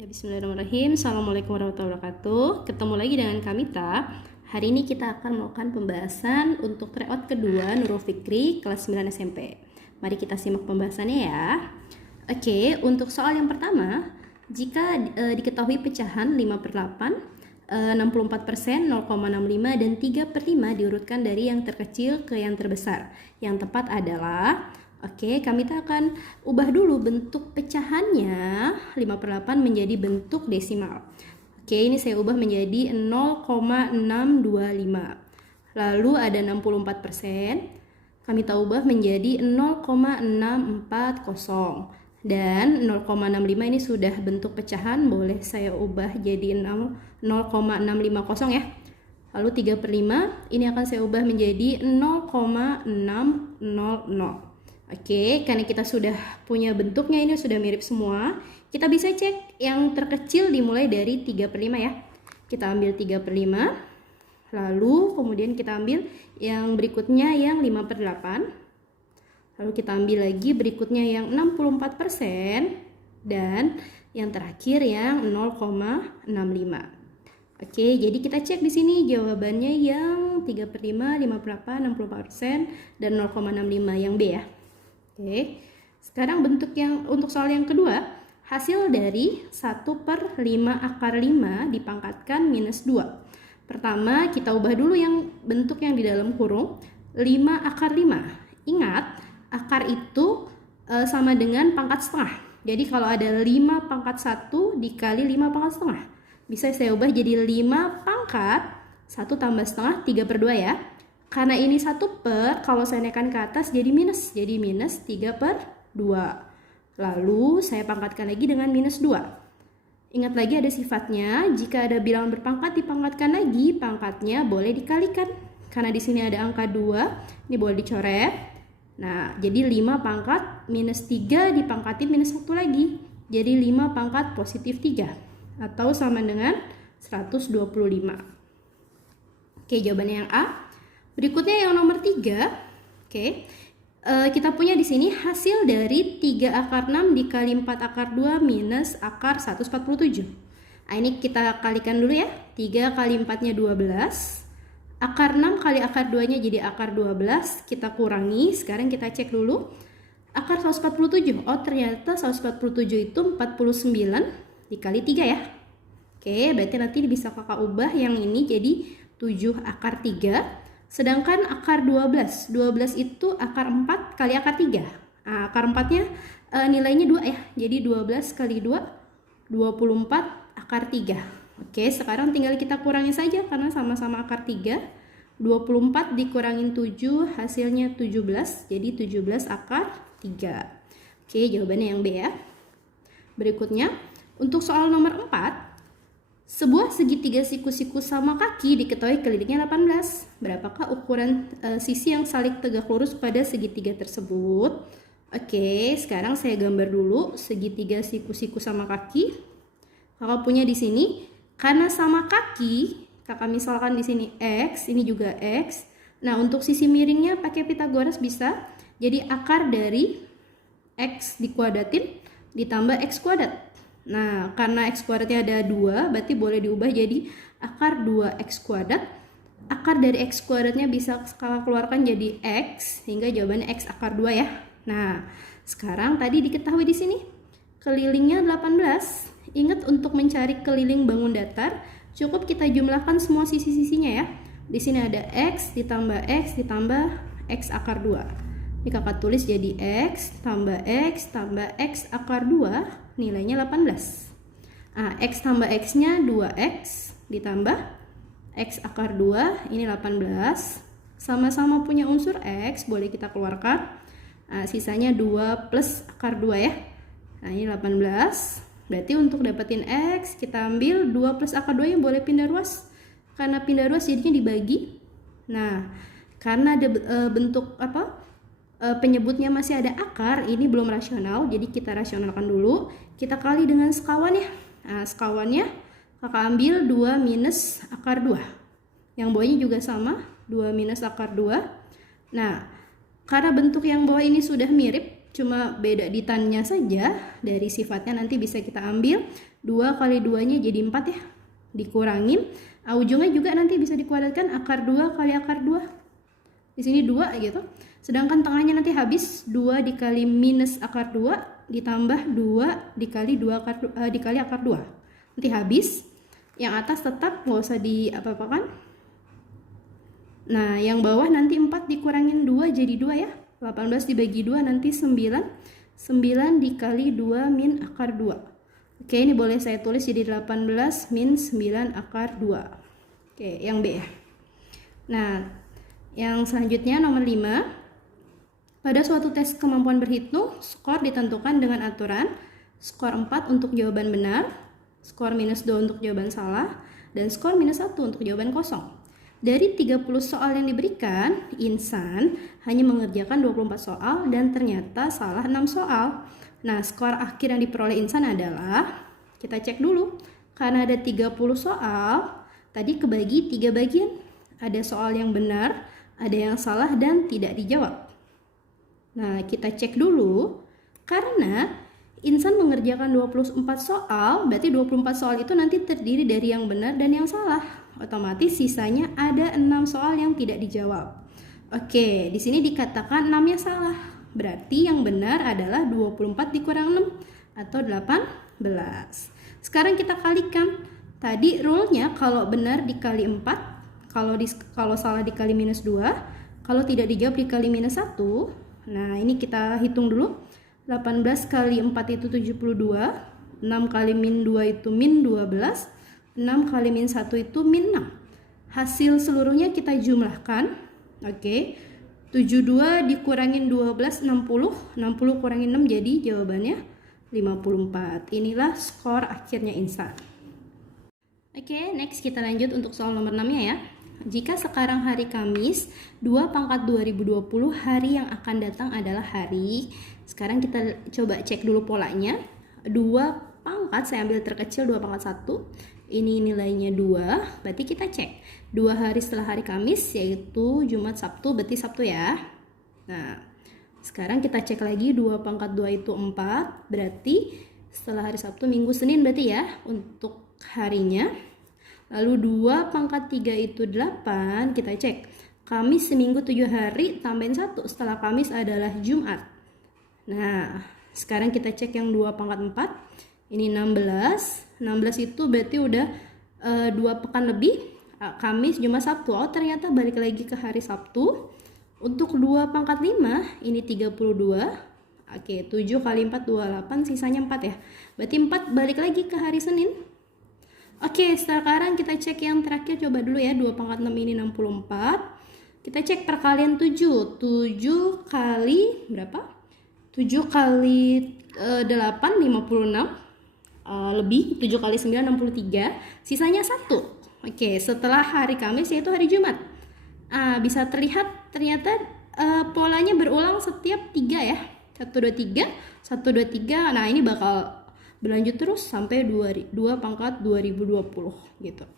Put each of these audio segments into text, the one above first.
Ya, bismillahirrahmanirrahim. Assalamualaikum warahmatullahi wabarakatuh. Ketemu lagi dengan Kamita. Hari ini kita akan melakukan pembahasan untuk tryout kedua Nurul Fikri kelas 9 SMP. Mari kita simak pembahasannya ya. Oke, untuk soal yang pertama, jika diketahui pecahan 5/8, 64%, 0,65 dan 3/5 diurutkan dari yang terkecil ke yang terbesar. Yang tepat adalah kami akan ubah dulu bentuk pecahannya 5/8 menjadi bentuk desimal. Ini saya ubah menjadi 0,625. Lalu ada 64%, kami ubah menjadi 0,640. Dan 0,65 ini sudah bentuk pecahan, boleh saya ubah jadi 0,650 ya. Lalu 3/5 ini akan saya ubah menjadi 0,600. Karena kita sudah punya bentuknya, ini sudah mirip semua. Kita bisa cek yang terkecil dimulai dari 3/5 ya. Kita ambil 3/5. Lalu kemudian kita ambil yang berikutnya yang 5/8. Lalu kita ambil lagi berikutnya yang 64%. Dan yang terakhir yang 0,65. Jadi kita cek di sini jawabannya yang 3/5, 5/8, 64%, dan 0,65 yang B ya. Sekarang bentuk yang untuk soal yang kedua, hasil dari 1/5 dipangkatkan minus 2. Pertama, kita ubah dulu yang bentuk yang di dalam kurung, 5/5. Ingat, akar itu sama dengan pangkat setengah. Jadi kalau ada 5/1 dikali 5/1, bisa saya ubah jadi 5/1 tambah setengah 3/2 ya. Karena ini 1/, kalau saya naikkan ke atas jadi minus 3/2. Lalu saya pangkatkan lagi dengan minus 2. Ingat lagi ada sifatnya, jika ada bilangan berpangkat dipangkatkan lagi, pangkatnya boleh dikalikan. Karena di sini ada angka 2, ini boleh dicoret. Nah, jadi 5 minus 3 dipangkatin minus 1 lagi. Jadi 5 positif 3 atau sama dengan 125. Jawabannya yang A. Berikutnya yang nomor 3, kita punya di sini hasil dari 3/6 dikali 4/2 minus akar 147. Ini kita kalikan dulu ya. 3 kali 4-nya 12. Akar 6 kali akar 2-nya jadi akar 12. Kita kurangi, sekarang kita cek dulu. Akar 147, ternyata 147 itu 49 dikali 3 ya. Berarti nanti bisa kakak ubah yang ini jadi 7/3. Sedangkan akar 12 itu akar 4 kali akar 3. Akar 4-nya nilainya 2 ya. Jadi 12 kali 2, 24/3. Sekarang tinggal kita kurangi saja karena sama-sama akar 3. 24 dikurangin 7 hasilnya 17. Jadi 17/3. Jawabannya yang B ya. Berikutnya, untuk soal nomor 4. Sebuah segitiga siku-siku sama kaki diketahui kelilingnya 18. Berapakah ukuran sisi yang saling tegak lurus pada segitiga tersebut? Sekarang saya gambar dulu segitiga siku-siku sama kaki. Kakak punya di sini, karena sama kaki, kakak misalkan di sini X, ini juga X. Nah, untuk sisi miringnya pakai Pitagoras bisa. Jadi akar dari X dikuadratin ditambah X kuadrat. Nah, karena X kuadratnya ada 2, berarti boleh diubah jadi akar 2X kuadrat. Akar dari X kuadratnya bisa kakak keluarkan jadi X, sehingga jawabannya X/2 ya. Nah, sekarang tadi diketahui di sini kelilingnya 18. Ingat, untuk mencari keliling bangun datar, cukup kita jumlahkan semua sisi-sisinya ya. Di sini ada X ditambah X ditambah X/2. Ini kakak tulis jadi X tambah X/2, nilainya 18. X tambah X-nya 2X ditambah X/2, ini 18. Sama-sama punya unsur X, boleh kita keluarkan. Sisanya 2 plus akar 2 ya. Ini 18. Berarti untuk dapetin X, kita ambil 2 plus akar 2 yang boleh pindah ruas. Karena pindah ruas jadinya dibagi. Nah, karena ada bentuk penyebutnya masih ada akar, ini belum rasional, jadi kita rasionalkan dulu. Kita kali dengan sekawan ya. Sekawannya kakak ambil 2 minus akar 2. Yang bawahnya juga sama, 2 minus akar 2. Nah, karena bentuk yang bawah ini sudah mirip, cuma beda ditannya saja. Dari sifatnya nanti bisa kita ambil 2 kali 2-nya jadi 4 ya, dikurangin ujungnya juga nanti bisa dikuadratkan akar 2 kali akar 2. Di sini 2 gitu. Sedangkan tengahnya nanti habis 2 dikali minus akar 2 ditambah 2 dikali 2 dikali akar 2. Nanti habis. Yang atas tetap nggak usah diapa-apakan. Nah, yang bawah nanti 4 dikurangin 2 jadi 2 ya. 18 dibagi 2 nanti 9. 9 dikali 2 min akar 2. Oke, ini boleh saya tulis jadi 18 min 9 akar 2. Oke, yang B ya. Nah, yang selanjutnya nomor 5. Pada suatu tes kemampuan berhitung, skor ditentukan dengan aturan skor 4 untuk jawaban benar, skor minus 2 untuk jawaban salah, dan skor minus 1 untuk jawaban kosong. Dari 30 soal yang diberikan, Insan hanya mengerjakan 24 soal dan ternyata salah 6 soal. Nah, skor akhir yang diperoleh Insan adalah, kita cek dulu, karena ada 30 soal, tadi kebagi 3 bagian. Ada soal yang benar, ada yang salah dan tidak dijawab. Nah, kita cek dulu, karena Insan mengerjakan 24 soal, berarti 24 soal itu nanti terdiri dari yang benar dan yang salah. Otomatis sisanya ada 6 soal yang tidak dijawab. Oke, di sini dikatakan 6-nya salah. Berarti yang benar adalah 24 dikurang 6 atau 18. Sekarang kita kalikan. Tadi rule-nya kalau benar dikali 4, kalau salah dikali minus 2, kalau tidak dijawab dikali minus 1. Nah, ini kita hitung dulu. 18 kali 4 itu 72, 6 kali min 2 itu min 12, 6 kali min 1 itu min 6. Hasil seluruhnya kita jumlahkan. Oke, 72 dikurangin 12, 60. 60 kurangin 6 jadi jawabannya 54. Inilah skor akhirnya Insan. Oke, next kita lanjut untuk soal nomor 6-nya ya. Jika sekarang hari Kamis, 2 pangkat 2020, hari yang akan datang adalah hari. Sekarang kita coba cek dulu polanya. 2 pangkat, saya ambil terkecil 2 pangkat 1. Ini nilainya 2, berarti kita cek. 2 hari setelah hari Kamis, yaitu Jumat, Sabtu, berarti Sabtu ya. Nah, sekarang kita cek lagi 2 pangkat 2 itu 4, berarti setelah hari Sabtu, Minggu, Senin berarti ya untuk harinya. Lalu 2 pangkat 3 itu 8, kita cek. Kamis seminggu 7 hari, tambahin 1. Setelah Kamis adalah Jumat. Nah, sekarang kita cek yang 2 pangkat 4. Ini 16. 16 itu berarti udah 2 pekan lebih. Kamis, Jumat, Sabtu. Oh, ternyata balik lagi ke hari Sabtu. Untuk 2 pangkat 5, ini 32. Oke, 7 kali 4, 28. Sisanya 4 ya. Berarti 4 balik lagi ke hari Senin. Oke, sekarang kita cek yang terakhir, coba dulu ya. 2 pangkat 6 ini 64. Kita cek perkalian 7. 7 kali berapa? 7 kali 8, 56. Lebih, 7 kali 9, 63. Sisanya 1. Oke, setelah hari Kamis yaitu hari Jumat. Bisa terlihat ternyata polanya berulang setiap 3 ya. 1, 2, 3. 1, 2, 3. Nah, ini bakal berlanjut terus sampai 2 pangkat 2020 gitu.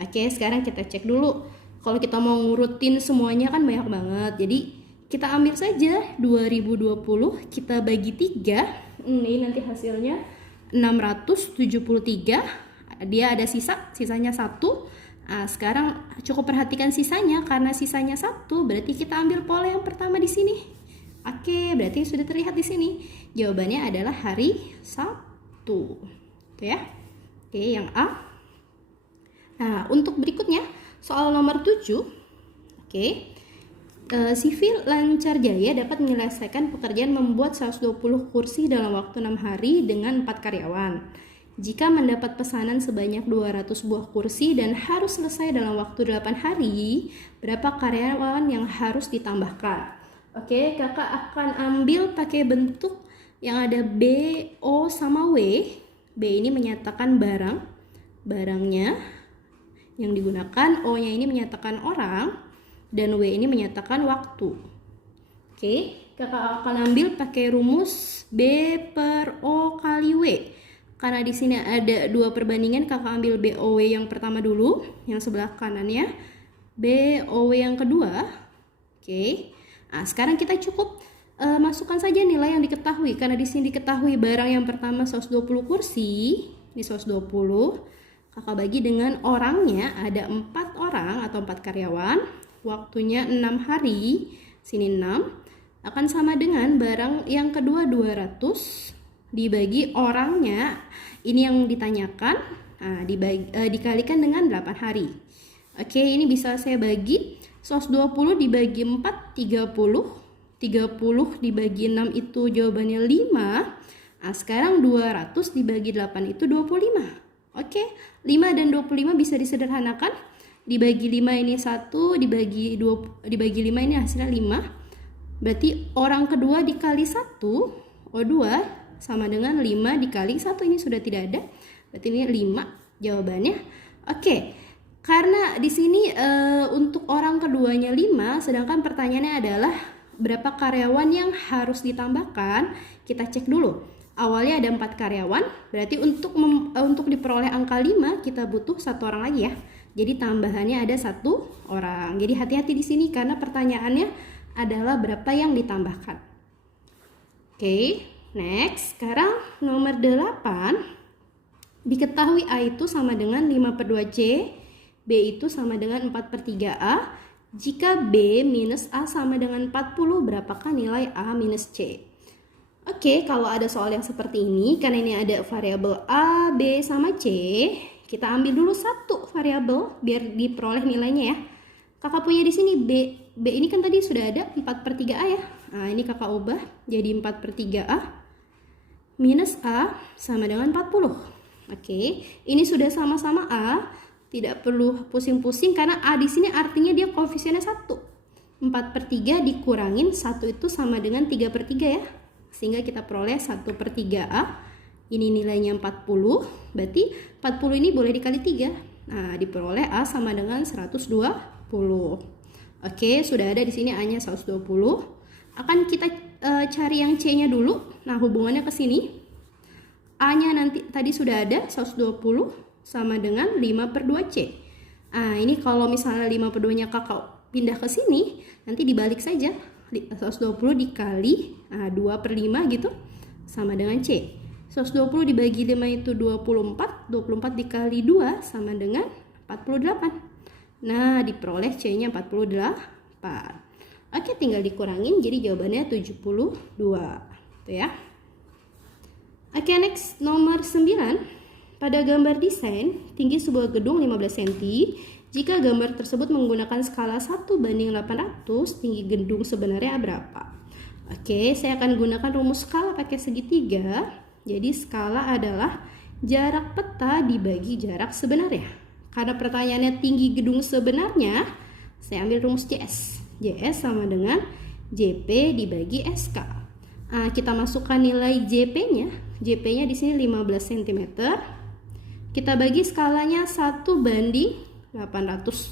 Oke, sekarang kita cek dulu. Kalau kita mau ngurutin semuanya kan banyak banget. Jadi kita ambil saja 2020, kita bagi 3. Ini nanti hasilnya 673. Dia ada sisanya 1. Sekarang cukup perhatikan sisanya, karena sisanya 1 berarti kita ambil pola yang pertama di sini. Oke, berarti sudah terlihat di sini. Jawabannya adalah hari Sabtu. Tuh ya. Oke, yang A. Nah, untuk berikutnya soal nomor 7. Oke. Sivil Lancar Jaya dapat menyelesaikan pekerjaan membuat 120 kursi dalam waktu 6 hari dengan 4 karyawan. Jika mendapat pesanan sebanyak 200 buah kursi dan harus selesai dalam waktu 8 hari, berapa karyawan yang harus ditambahkan? Oke, kakak akan ambil pakai bentuk yang ada B, O, sama W. B ini menyatakan barangnya yang digunakan, O-nya ini menyatakan orang, dan W ini menyatakan waktu. Oke, kakak akan ambil pakai rumus B per O kali W. Karena di sini ada 2 perbandingan, kakak ambil B, O, W yang pertama dulu, yang sebelah kanannya. B, O, W yang kedua. Oke, nah sekarang kita cukup masukkan saja nilai yang diketahui. Karena di sini diketahui barang yang pertama 120 kursi, ini 120. Kakak bagi dengan orangnya, ada 4 orang atau 4 karyawan. Waktunya 6 hari, sini 6. Akan sama dengan barang yang kedua 200 dibagi orangnya, ini yang ditanyakan, dikalikan dengan 8 hari. Oke, ini bisa saya bagi 120 dibagi 4, 30. 30 dibagi 6 itu jawabannya 5. Nah, sekarang 200 dibagi 8 itu 25. Oke, 5 dan 25 bisa disederhanakan. Dibagi 5 ini 1, dibagi 5 ini hasilnya 5. Berarti orang kedua dikali 1, O2 sama dengan 5 dikali 1. Ini sudah tidak ada. Berarti ini 5 jawabannya. Oke. Karena di sini untuk orang keduanya 5, sedangkan pertanyaannya adalah berapa karyawan yang harus ditambahkan? Kita cek dulu. Awalnya ada 4 karyawan, berarti untuk diperoleh angka 5 kita butuh 1 orang lagi ya. Jadi tambahannya ada 1 orang. Jadi hati-hati di sini karena pertanyaannya adalah berapa yang ditambahkan. Oke, next. Sekarang nomor 8. Diketahui A itu sama dengan 5/2C, B itu sama dengan 4/3A. Jika B minus A sama dengan 40, berapakah nilai A minus C? Oke, kalau ada soal yang seperti ini, karena ini ada variabel A, B, sama C, kita ambil dulu 1 variabel biar diperoleh nilainya ya. Kakak punya di sini B. B ini kan tadi sudah ada 4/3A ya. Nah, ini kakak ubah jadi 4/3A minus A sama dengan 40. Oke, ini sudah sama-sama A. Tidak perlu pusing-pusing karena A di sini artinya dia koefisiennya 1. 4/3 dikurangin 1 itu sama dengan 3/3 ya. Sehingga kita peroleh 1/3A. Ini nilainya 40. Berarti 40 ini boleh dikali 3. Nah, diperoleh A sama dengan 120. Oke, sudah ada di sini A-nya 120. Akan kita cari yang C-nya dulu. Nah, hubungannya ke sini. A-nya nanti tadi sudah ada 120 sama dengan 5/2C. Nah, ini kalau misalnya 5/2-nya kakak pindah ke sini, nanti dibalik saja. 120 dikali 2/5 gitu, sama dengan C. 120 dibagi 5 itu 24. 24 dikali 2 sama dengan 48. Nah, diperoleh C-nya 48. Oke, tinggal dikurangin, jadi jawabannya 72. Tuh ya. Oke, next nomor 9. Pada gambar desain, tinggi sebuah gedung 15 cm. Jika gambar tersebut menggunakan skala 1/800, tinggi gedung sebenarnya berapa? Oke, saya akan gunakan rumus skala pakai segitiga. Jadi skala adalah jarak peta dibagi jarak sebenarnya. Karena pertanyaannya tinggi gedung sebenarnya, saya ambil rumus JS. JS sama dengan JP dibagi SK. Nah, kita masukkan nilai JP-nya. JP-nya di sini 15 cm. Kita bagi skalanya 1/800.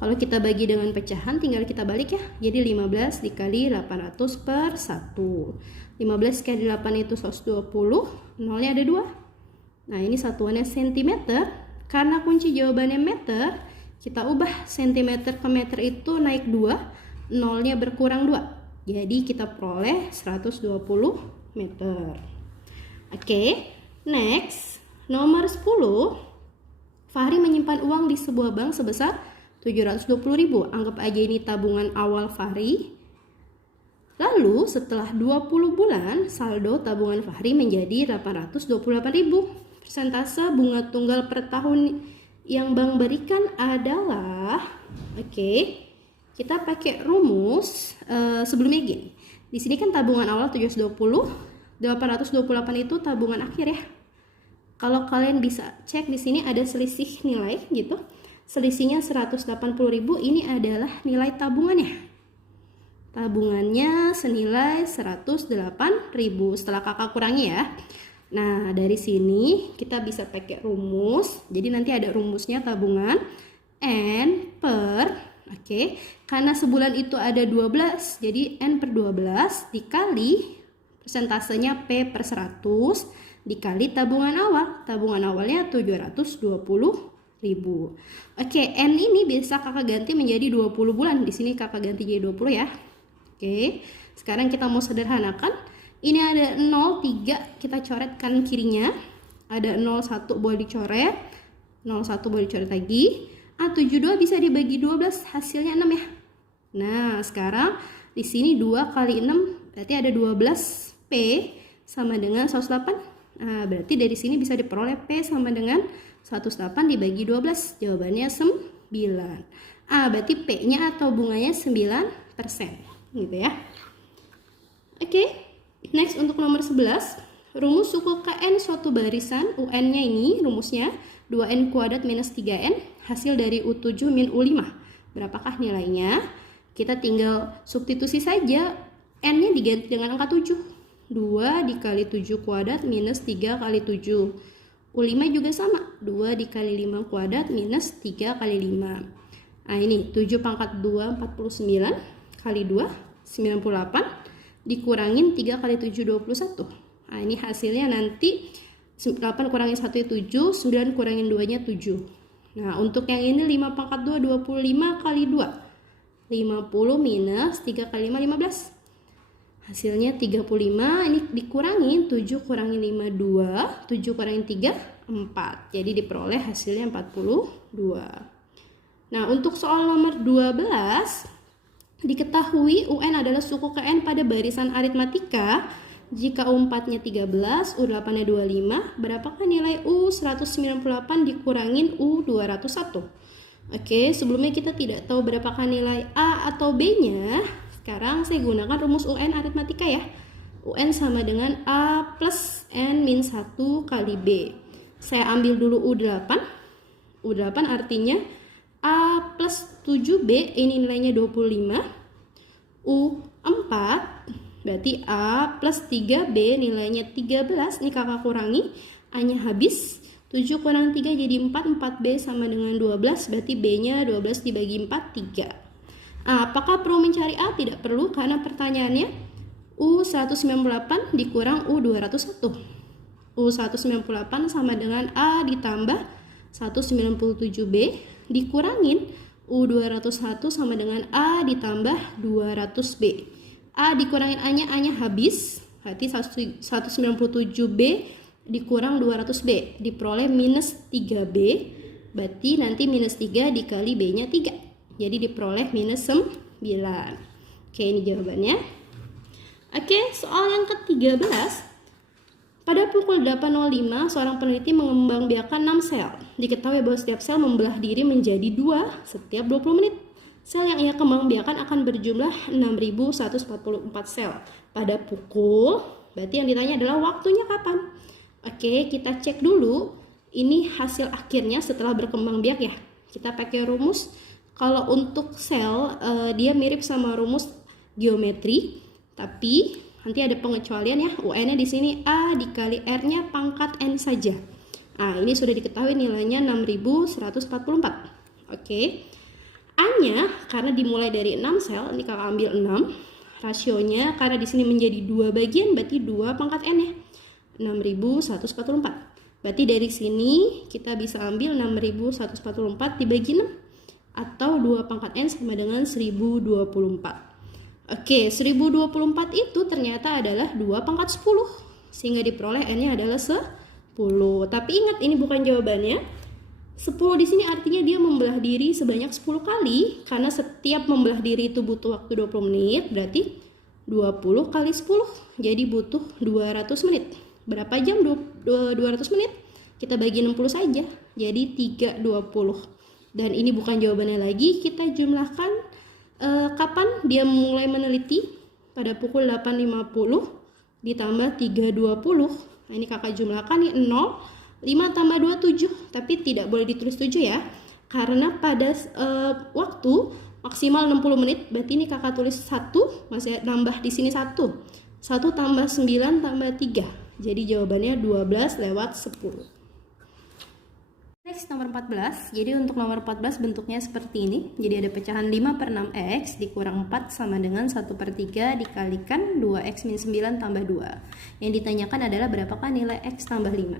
Kalau kita bagi dengan pecahan tinggal kita balik ya. Jadi 15 dikali 800 per 1. 15 kali 8 itu 120. Nolnya ada 2. Nah, ini satuannya cm. Karena kunci jawabannya meter, kita ubah cm ke meter itu naik 2. Nolnya berkurang 2. Jadi kita peroleh 120 meter. Oke, next. Nomor 10, Fahri menyimpan uang di sebuah bank sebesar 720.000. Anggap aja ini tabungan awal Fahri. Lalu setelah 20 bulan, saldo tabungan Fahri menjadi 828.000. Persentase bunga tunggal per tahun yang bank berikan adalah, kita pakai rumus sebelumnya gini. Di sini kan tabungan awal 720, 828 itu tabungan akhir ya. Kalau kalian bisa cek di sini ada selisih nilai gitu. Selisihnya 180.000, ini adalah nilai tabungannya. Tabungannya senilai 108.000 setelah kakak kurangi ya. Nah, dari sini kita bisa pakai rumus. Jadi nanti ada rumusnya tabungan N per karena sebulan itu ada 12, jadi N per 12 dikali persentasenya P per 100 dikali tabungan awal. Tabungan awalnya 720.000. N ini bisa kakak ganti menjadi 20 bulan. Di sini kakak ganti jadi 20 ya. Sekarang kita mau sederhanakan. Ini ada 0, 3, kita coret kanan kirinya. Ada 0, 1 boleh dicoret. 0, 1 boleh dicoret lagi. 72 bisa dibagi 12, hasilnya 6 ya. Nah, sekarang di sini 2 kali 6 berarti ada 12P sama dengan 108. Nah, berarti dari sini bisa diperoleh P sama dengan 108 dibagi 12. Jawabannya 9. Berarti P-nya atau bunganya 9%. Gitu ya. Oke, next untuk nomor 11. Rumus suku KN suatu barisan, UN-nya ini rumusnya 2N kuadrat minus 3N, hasil dari U7 min U5. Berapakah nilainya? Kita tinggal substitusi saja, N-nya diganti dengan angka 7. 2 dikali 7 kuadrat minus 3 kali 7. U5 juga sama, 2 dikali 5 kuadrat minus 3 kali 5. Nah ini 7 pangkat 2, 49 kali 2, 98 dikurangin 3 kali 7, 21. Nah ini hasilnya nanti 8 kurangin 1 7, 9 kurangin 2 nya 7. Nah untuk yang ini 5 pangkat 2, 25 kali 2, 50 minus 3 kali 5, 15. Hasilnya 35, ini dikurangin 7 kurangin 5, 2, 7 kurangin 3, 4. Jadi diperoleh hasilnya 42. Nah untuk soal nomor 12, diketahui UN adalah suku KN pada barisan aritmatika. Jika U4-nya 13, U8-nya 25, berapakah nilai U198 dikurangin U201? Oke, sebelumnya kita tidak tahu berapakah nilai A atau B-nya. Sekarang saya gunakan rumus UN aritmatika ya. UN sama dengan A plus N min 1 kali B. Saya ambil dulu U8. U8 artinya A plus 7B, ini nilainya 25. U4 berarti A plus 3B nilainya 13. Ini kakak kurangi, A-nya habis. 7 kurang 3 jadi 4, 4B sama dengan 12. Berarti B-nya 12 dibagi 4, 3. Apakah perlu mencari A? Tidak perlu, karena pertanyaannya U198 dikurang U201. U198 sama dengan A ditambah 197B dikurangin U201 sama dengan A ditambah 200B. A dikurangin A-nya habis, berarti 197B dikurang 200B, diperoleh minus 3B, berarti nanti minus 3 dikali B-nya 3, jadi diperoleh minus 9. Oke, ini jawabannya. Oke, soal yang ke-13. Pada pukul 8.05, seorang peneliti mengembangbiakan 6 sel. Diketahui bahwa setiap sel membelah diri menjadi 2 setiap 20 menit. Sel yang ia kembangbiakan akan berjumlah 6.144 sel pada pukul, berarti yang ditanya adalah waktunya kapan. Oke, kita cek dulu ini hasil akhirnya setelah berkembang biak ya. Kita pakai rumus, kalau untuk sel dia mirip sama rumus geometri, tapi nanti ada pengecualian ya. UN-nya di sini A dikali R-nya pangkat N saja. Ini sudah diketahui nilainya 6.144. Oke. A-nya karena dimulai dari 6 sel, ini kakak ambil 6. Rasionya karena di sini menjadi 2 bagian, berarti 2 pangkat N ya. 6.144. Berarti dari sini kita bisa ambil 6.144 dibagi 6, atau 2 pangkat N sama dengan 1024. Oke, 1024 itu ternyata adalah 2 pangkat 10, sehingga diperoleh N-nya adalah 10. Tapi ingat, ini bukan jawabannya. 10 di sini artinya dia membelah diri sebanyak 10 kali, karena setiap membelah diri itu butuh waktu 20 menit, berarti 20 kali 10, jadi butuh 200 menit. Berapa jam 200 menit? Kita bagi 60 saja, jadi 320. Dan ini bukan jawabannya lagi, kita jumlahkan kapan dia mulai meneliti. Pada pukul 8.50 ditambah 320. Nah, ini kakak jumlahkan nih 0. 5 tambah 2, 7, tapi tidak boleh ditulis 7 ya, karena pada waktu maksimal 60 menit, berarti ini kakak tulis 1, masih nambah di sini 1 tambah 9 tambah 3, jadi jawabannya 12 lewat 10. Next, nomor 14. Jadi untuk nomor 14 bentuknya seperti ini. Jadi ada pecahan 5/6x dikurang 4 sama dengan 1/3 dikalikan 2x min 9 tambah 2. Yang ditanyakan adalah berapakah nilai x tambah 5.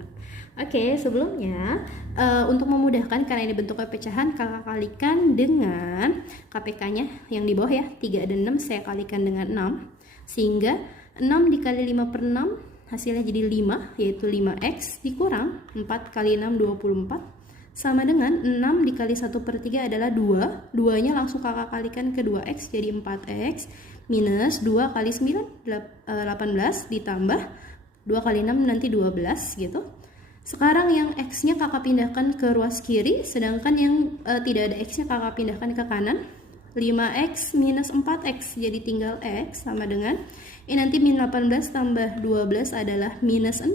Oke, sebelumnya untuk memudahkan, karena ini bentuknya pecahan, kakak kalikan dengan KPK-nya yang di bawah ya. 3 dan 6 saya kalikan dengan 6. Sehingga 6 dikali 5 per 6 hasilnya jadi 5, yaitu 5x dikurang 4 kali 6 24 sama dengan 6 dikali 1 per 3 adalah 2. 2-nya langsung kakak kalikan ke 2x jadi 4x minus 2 kali 9 18 ditambah 2 kali 6 nanti 12 gitu. Sekarang yang x-nya kakak pindahkan ke ruas kiri, sedangkan yang tidak ada x-nya kakak pindahkan ke kanan. 5x minus 4x jadi tinggal x sama dengan ini nanti min 18 tambah 12 adalah minus 6,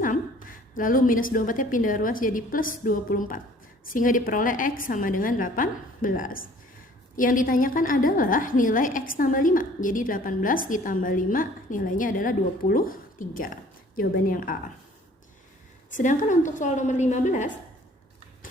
lalu minus 24 nya pindah ruas jadi plus 24, sehingga diperoleh x sama dengan 18. Yang ditanyakan adalah nilai x tambah 5, jadi 18 ditambah 5 nilainya adalah 23, jawaban yang A. Sedangkan untuk soal nomor 15,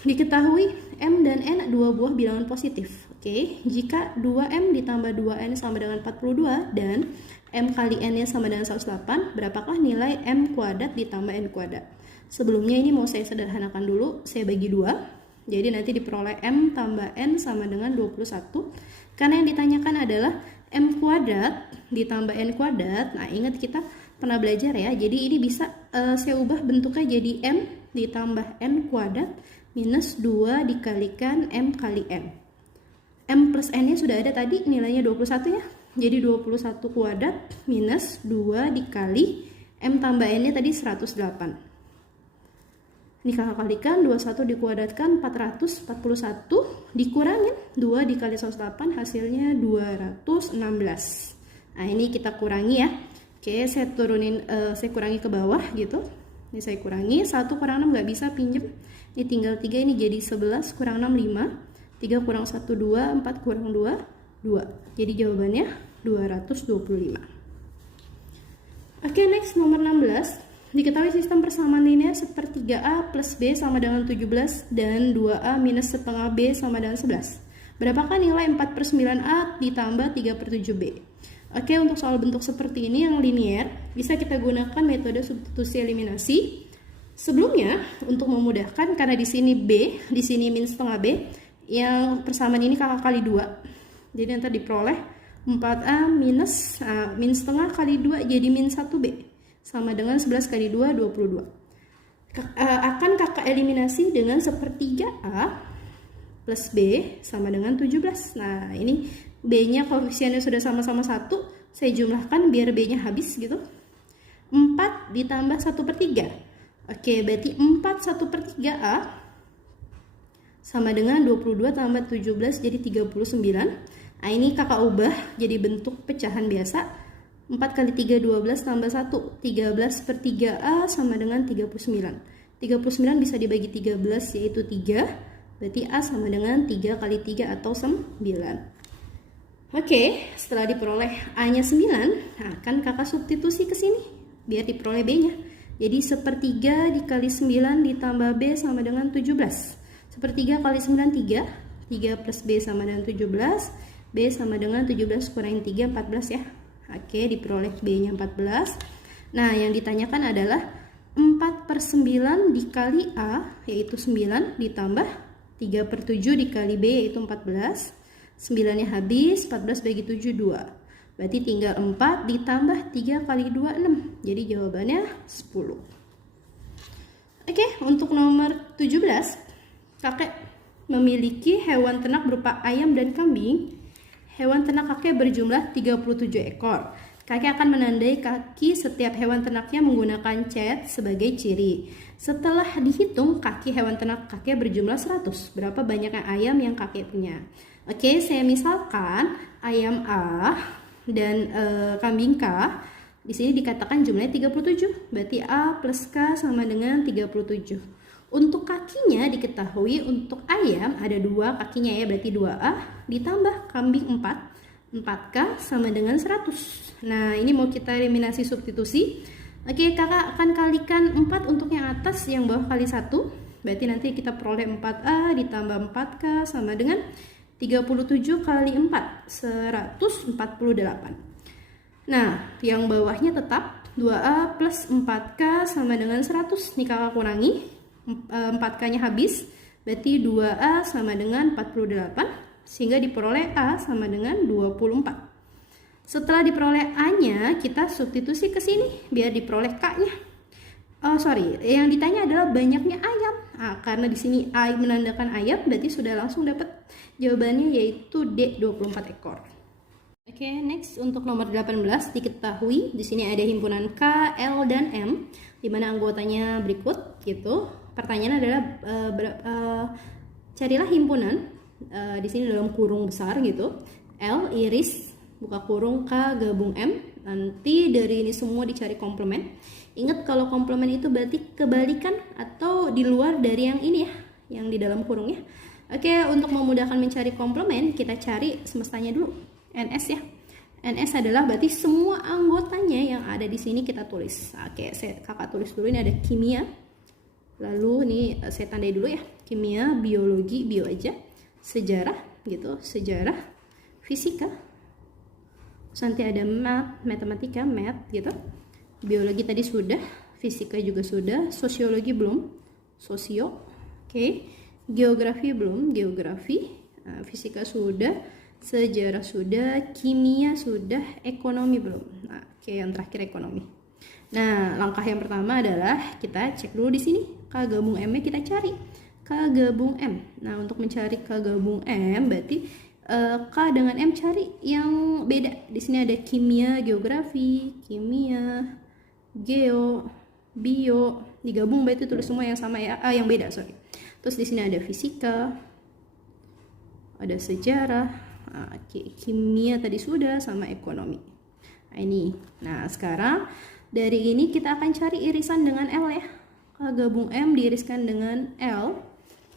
diketahui M dan N dua buah bilangan positif. Oke, jika 2M ditambah 2N sama dengan 42 dan M kali N-nya sama dengan 108, berapakah nilai M kuadrat ditambah N kuadrat? Sebelumnya ini mau saya sederhanakan dulu, saya bagi 2. Jadi nanti diperoleh M tambah N sama dengan 21. Karena yang ditanyakan adalah M kuadrat ditambah N kuadrat. Nah, ingat kita pernah belajar ya, jadi ini bisa saya ubah bentuknya jadi M ditambah N kuadrat minus 2 dikalikan M kali N. M plus N nya sudah ada tadi, nilainya 21 ya, jadi 21 kuadrat minus 2 dikali M tambah N nya tadi 108. Ini kakak kalikan, 21 dikuadratkan 441 dikurangin 2 dikali 108 hasilnya 216. Nah ini kita kurangi ya. Oke, saya turunin, saya kurangi ke bawah gitu. Ini saya kurangi, 1 kurang 6 nggak bisa pinjem. Ini tinggal 3, ini jadi 11 kurang 6 5. 3 kurang 1 2, 4 kurang 2 2. Jadi jawabannya 225. Oke, next nomor 16. Diketahui sistem persamaan linear sepertiga A plus B sama dengan 17 dan 2A minus setengah B sama dengan 11. Berapakah nilai 4/9A ditambah 3/7B? Oke, untuk soal bentuk seperti ini yang linear, bisa kita gunakan metode substitusi eliminasi. Sebelumnya, untuk memudahkan, karena di sini B, di sini min setengah B, yang persamaan ini kakak kali 2. Jadi nanti diperoleh 4A minus min setengah kali 2 jadi min 1B. Sama dengan 11 kali 2, 22. Akan kakak eliminasi dengan sepertiga A plus B sama dengan 17. Nah, ini B-nya koefisiennya sudah sama-sama 1. Saya jumlahkan biar B-nya habis gitu. 4 ditambah 1/3. Oke, berarti 4 1/3 A sama dengan 22 tambah 17 jadi 39. Nah, ini kakak ubah jadi bentuk pecahan biasa. 4 kali 3 12 tambah 1 13/3A sama dengan 39. 39 bisa dibagi 13 yaitu 3. Berarti A sama dengan 3 kali 3 atau 9. Oke, setelah diperoleh A nya 9, akan kakak substitusi ke sini biar diperoleh B nya. Jadi sepertiga dikali 9 ditambah B sama dengan 17. Sepertiga kali 9 3. 3 plus B sama dengan 17. B sama dengan 17 kurangi 3 14 ya. Oke, diperoleh B-nya 14. Nah, yang ditanyakan adalah 4/9 dikali A, yaitu 9, ditambah 3/7 dikali B, yaitu 14. 9-nya habis, 14 bagi 7, 2. Berarti tinggal 4 ditambah 3 kali 2, 6. Jadi jawabannya 10. Oke, untuk nomor 17, kakek memiliki hewan ternak berupa ayam dan kambing. Hewan ternak kakek berjumlah 37 ekor. Kakek akan menandai kaki setiap hewan ternaknya menggunakan cat sebagai ciri. Setelah dihitung, kaki hewan ternak kakek berjumlah 100. Berapa banyaknya ayam yang kakek punya? Oke, saya misalkan ayam A dan kambing K. Di sini dikatakan jumlahnya 37. Berarti A plus K sama dengan 37. Untuk kakinya diketahui untuk ayam ada 2 kakinya ya, berarti 2A ditambah kambing 4. 4K sama dengan 100. Nah, ini mau kita eliminasi substitusi. Oke, kakak akan kalikan 4 untuk yang atas, yang bawah kali 1. Berarti nanti kita peroleh 4A ditambah 4K sama dengan 37 kali 4, 148. Nah, yang bawahnya tetap 2A plus 4K sama dengan 100. Nih kakak kurangi. 4K-nya habis, berarti 2A sama dengan 48, sehingga diperoleh A sama dengan 24. Setelah diperoleh A-nya, kita substitusi ke sini biar diperoleh K-nya. Oh sorry, yang ditanya adalah banyaknya ayam. Nah, karena di sini A menandakan ayam, berarti sudah langsung dapat jawabannya, yaitu D, 24 ekor. Oke, next untuk nomor 18 diketahui di sini ada himpunan K, L, dan M, di mana anggotanya berikut gitu. Pertanyaan adalah carilah himpunan di sini dalam kurung besar gitu. L iris buka kurung K gabung M. Nanti dari ini semua dicari komplement. Ingat kalau komplement itu berarti kebalikan atau di luar dari yang ini ya, yang di dalam kurungnya. Oke, untuk memudahkan mencari komplement, kita cari semestanya dulu. NS ya. NS adalah berarti semua anggotanya yang ada di sini kita tulis. Oke, kakak tulis dulu, ini ada kimia. Lalu ini saya tandai dulu ya. Kimia, biologi, bio aja. Sejarah gitu, sejarah, fisika. Terus nanti ada matematika, math gitu. Biologi tadi sudah, fisika juga sudah, sosiologi belum, sosio. Oke. Geografi belum, geografi. Fisika sudah. Sejarah sudah, kimia sudah, ekonomi belum. Nah, oke, yang terakhir ekonomi. Nah, langkah yang pertama adalah kita cek dulu di sini K gabung M-nya kita cari. K gabung M. Nah, untuk mencari K gabung M berarti K dengan M cari yang beda. Di sini ada kimia, geografi, kimia, geo, bio, digabung berarti tulis semua yang sama ya. Yang beda, sorry. Terus di sini ada fisika, ada sejarah. Kimia tadi sudah, sama ekonomi. Nah, ini. Nah, sekarang dari ini kita akan cari irisan dengan L ya. K gabung M diiriskan dengan L.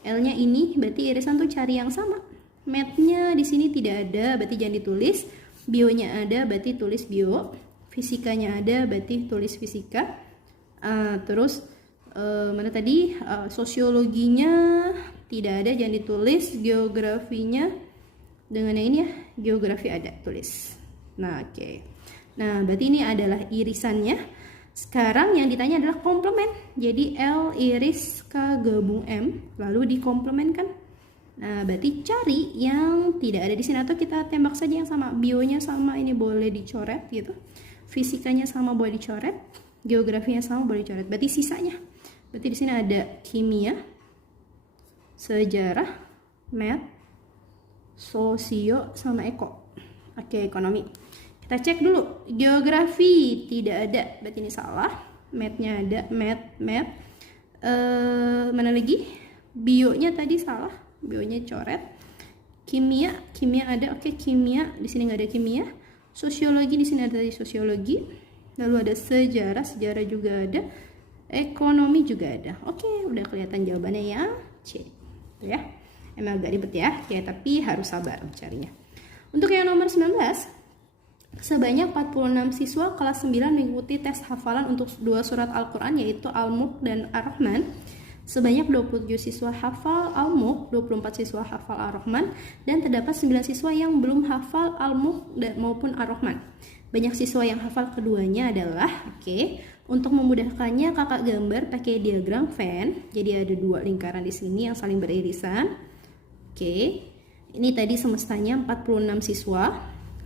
L-nya ini berarti irisan tuh cari yang sama. Math-nya di sini tidak ada, berarti jangan ditulis. Bionya ada, berarti tulis bio. Fisikanya ada, berarti tulis fisika. Terus mana tadi? Sosiologinya tidak ada, jangan ditulis. Geografinya dengan yang ini ya, geografi ada, tulis. Nah, oke. Nah, berarti ini adalah irisannya. Sekarang yang ditanya adalah komplement. Jadi L iris K gabung M, lalu dikomplementkan. Nah, berarti cari yang tidak ada di sini atau kita tembak saja yang sama. Bionya sama, ini boleh dicoret gitu. Fisikanya sama, boleh dicoret. Geografinya sama, boleh dicoret. Berarti sisanya. Berarti di sini ada kimia, sejarah, math, sosio, sama eko. Oke, ekonomi. Kita cek dulu. Geografi tidak ada, berarti ini salah. Math-nya ada, math. Mana lagi? Bionya tadi salah, bionya coret. Kimia ada, oke, kimia di sini nggak ada kimia. Sosiologi di sini ada sosiologi. Lalu ada sejarah juga ada. Ekonomi juga ada. Oke, udah kelihatan jawabannya ya. C. Tuh ya. Emang agak ribet ya, tapi harus sabar mencarinya. Untuk yang nomor 19, sebanyak 46 siswa kelas 9 mengikuti tes hafalan untuk 2 surat Al-Quran, yaitu Al-Mulk dan Ar-Rahman. Sebanyak 27 siswa hafal Al-Mulk, 24 siswa hafal Ar-Rahman, dan terdapat 9 siswa yang belum hafal Al-Mulk maupun Ar-Rahman. Banyak siswa yang hafal keduanya adalah, untuk memudahkannya kakak gambar pakai diagram Venn. Jadi ada 2 lingkaran di sini yang saling beririsan. Ini tadi semestanya 46 siswa.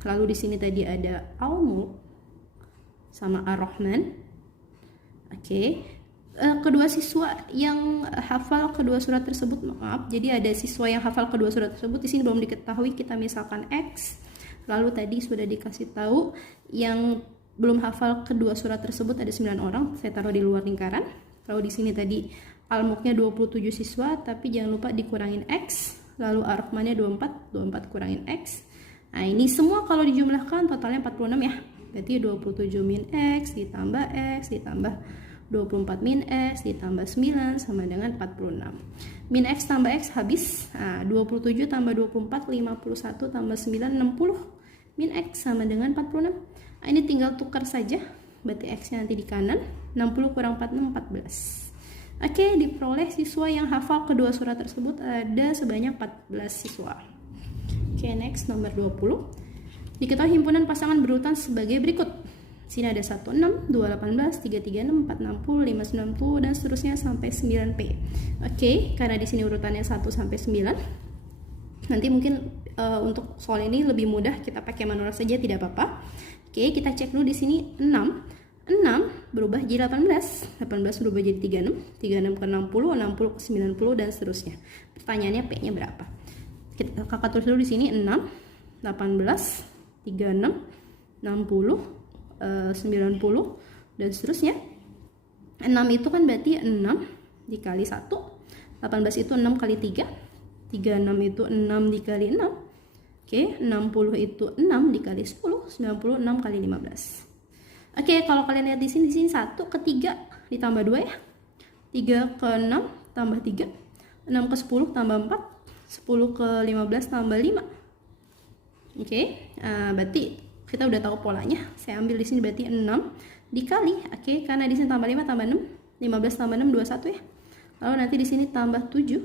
Lalu di sini tadi ada Al-Mulk sama Ar-Rahman. Kedua siswa yang hafal kedua surat tersebut, maaf, jadi ada siswa yang hafal kedua surat tersebut di sini belum diketahui, kita misalkan X. Lalu tadi sudah dikasih tahu yang belum hafal kedua surat tersebut ada 9 orang, saya taruh di luar lingkaran. Lalu di sini tadi Al-Mulknya 27 siswa, tapi jangan lupa dikurangin X. Lalu Ar-Rahmannya 24 kurangin X. Nah, ini semua kalau dijumlahkan totalnya 46 ya. Berarti 27 min X ditambah X ditambah 24 min X ditambah 9 sama dengan 46. Min X tambah X habis. Nah, 27 tambah 24, 51 tambah 9, 60. Min X sama dengan 46. Nah, ini tinggal tukar saja. Berarti X-nya nanti di kanan. 60 kurang 46, 14. Diperoleh siswa yang hafal kedua surat tersebut ada sebanyak 14 siswa. Next, nomor 20. Diketahui himpunan pasangan berurutan sebagai berikut. Sini ada 16, 218, 336, 460, 590 dan seterusnya sampai 9P. Karena di sini urutannya 1 sampai 9. Nanti mungkin untuk soal ini lebih mudah kita pakai manual saja, tidak apa-apa. Oke, kita cek dulu di sini 6 berubah jadi 18 berubah jadi 36 ke 60, 60 ke 90 dan seterusnya. Pertanyaannya P-nya berapa? Kakak tulis dulu di sini 6, 18, 36, 60, 90 dan seterusnya. 6 itu kan berarti 6 dikali 1, 18 itu 6 kali 3, 36 itu 6 dikali 6. Oke, 60 itu 6 dikali 10, 96 kali 15. Oke, kalau kalian lihat di sini 1 ke 3 ditambah 2 ya. 3 ke 6 tambah 3, 6 ke 10 tambah 4, 10 ke 15 tambah 5. Oke, berarti kita udah tahu polanya. Saya ambil di sini berarti 6 dikali, oke, karena di sini tambah 5 tambah 6, 15 tambah 6 21 ya. Lalu nanti di sini tambah 7,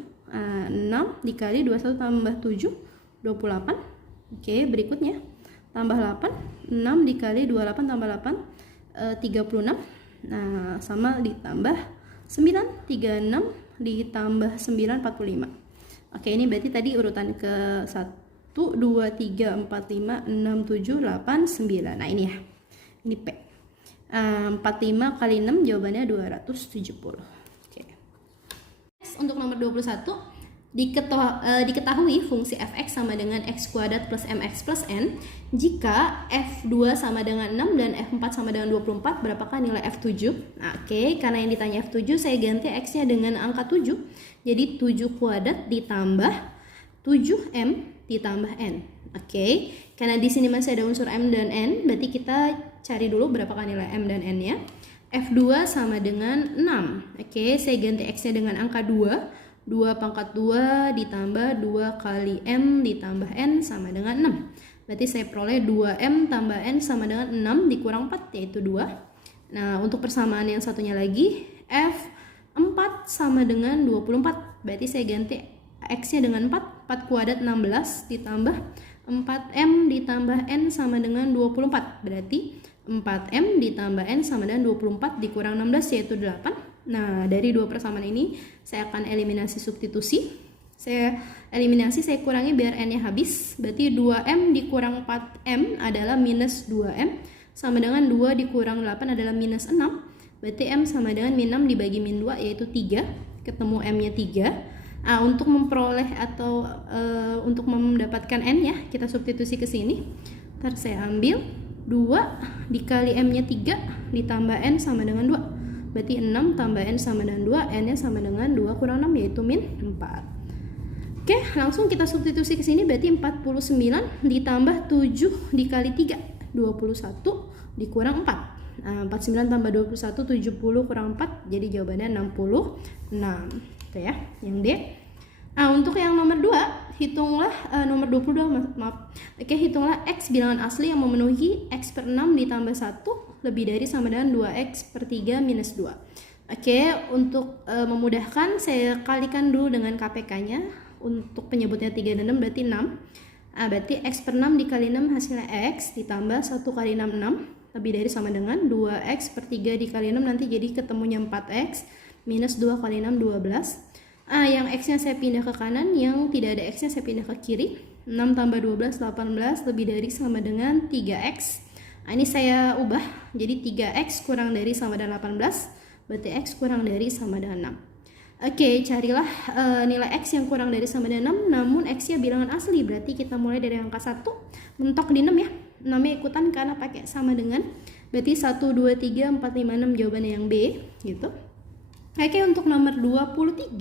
6 dikali 21 tambah 7, 28. Oke, berikutnya tambah 8, 6 dikali 28 tambah 8, 36. Nah, sama ditambah 9, 36 ditambah 9, 45. Oke, ini berarti tadi urutan ke 1, 2, 3, 4, 5, 6, 7, 8, 9. Nah, ini ya. Ini P. 45 kali 6 jawabannya 270. Oke. Untuk nomor 21, diketahui fungsi fx sama dengan x kuadrat plus mx plus n jika f2 sama dengan 6 dan f4 sama dengan 24, berapakah nilai f7? Nah, oke, karena yang ditanya f7 saya ganti x-nya dengan angka 7. Jadi 7 kuadrat ditambah 7m ditambah n. Oke, karena di sini masih ada unsur m dan n, berarti kita cari dulu berapakah nilai m dan n-nya. F2 sama dengan 6. Oke, saya ganti x-nya dengan angka 2. 2 pangkat 2 ditambah 2 kali m ditambah n sama dengan 6. Berarti saya peroleh 2m tambah n sama dengan 6 dikurang 4, yaitu 2. Nah, untuk persamaan yang satunya lagi, f4 sama dengan 24. Berarti saya ganti x-nya dengan 4. 4 kuadrat 16 ditambah 4m ditambah n sama dengan 24. Berarti 4m ditambah n sama dengan 24 dikurang 16, yaitu 8. Nah, dari dua persamaan ini saya akan eliminasi substitusi. Saya eliminasi, saya kurangi biar n-nya habis. Berarti 2m dikurang 4m adalah minus 2m, sama dengan 2 dikurang 8 adalah minus 6. Berarti m sama dengan min 6 dibagi min 2, yaitu 3. Ketemu m-nya 3. Nah, untuk memperoleh atau untuk mendapatkan n-nya, kita substitusi ke sini. Ntar saya ambil 2 dikali m-nya 3 ditambah n sama dengan 2. Berarti 6 tambah n sama dengan 2, n-nya sama dengan 2 kurang 6, yaitu min 4. Oke, langsung kita substitusi ke sini, berarti 49 ditambah 7 dikali 3, 21 dikurang 4. Nah, 49 tambah 21, 70 kurang 4, jadi jawabannya 66. Itu ya, yang D. Nah, untuk yang nomor 2, hitunglah nomor 22, maaf. Oke, hitunglah x bilangan asli yang memenuhi x per 6 ditambah 1 lebih dari sama dengan 2x per 3 minus 2. Oke, untuk memudahkan saya kalikan dulu dengan KPK-nya. Untuk penyebutnya 3 dan 6 berarti 6. Berarti x per 6 dikali 6 hasilnya x ditambah 1 kali 6, 6. Lebih dari sama dengan 2x per 3 dikali 6, nanti jadi ketemunya 4x minus 2 kali 6, 12. Yang x-nya saya pindah ke kanan, yang tidak ada x-nya saya pindah ke kiri. 6 tambah 12, 18, lebih dari sama dengan 3x. Ini saya ubah jadi 3x kurang dari sama dengan 18, berarti x kurang dari sama dengan 6. Oke, carilah nilai x yang kurang dari sama dengan 6, namun x-nya bilangan asli. Berarti kita mulai dari angka 1, mentok di 6 ya. 6-nya ikutan karena pakai sama dengan. Berarti 1, 2, 3, 4, 5, 6 jawabannya yang B gitu. Oke, untuk nomor 23,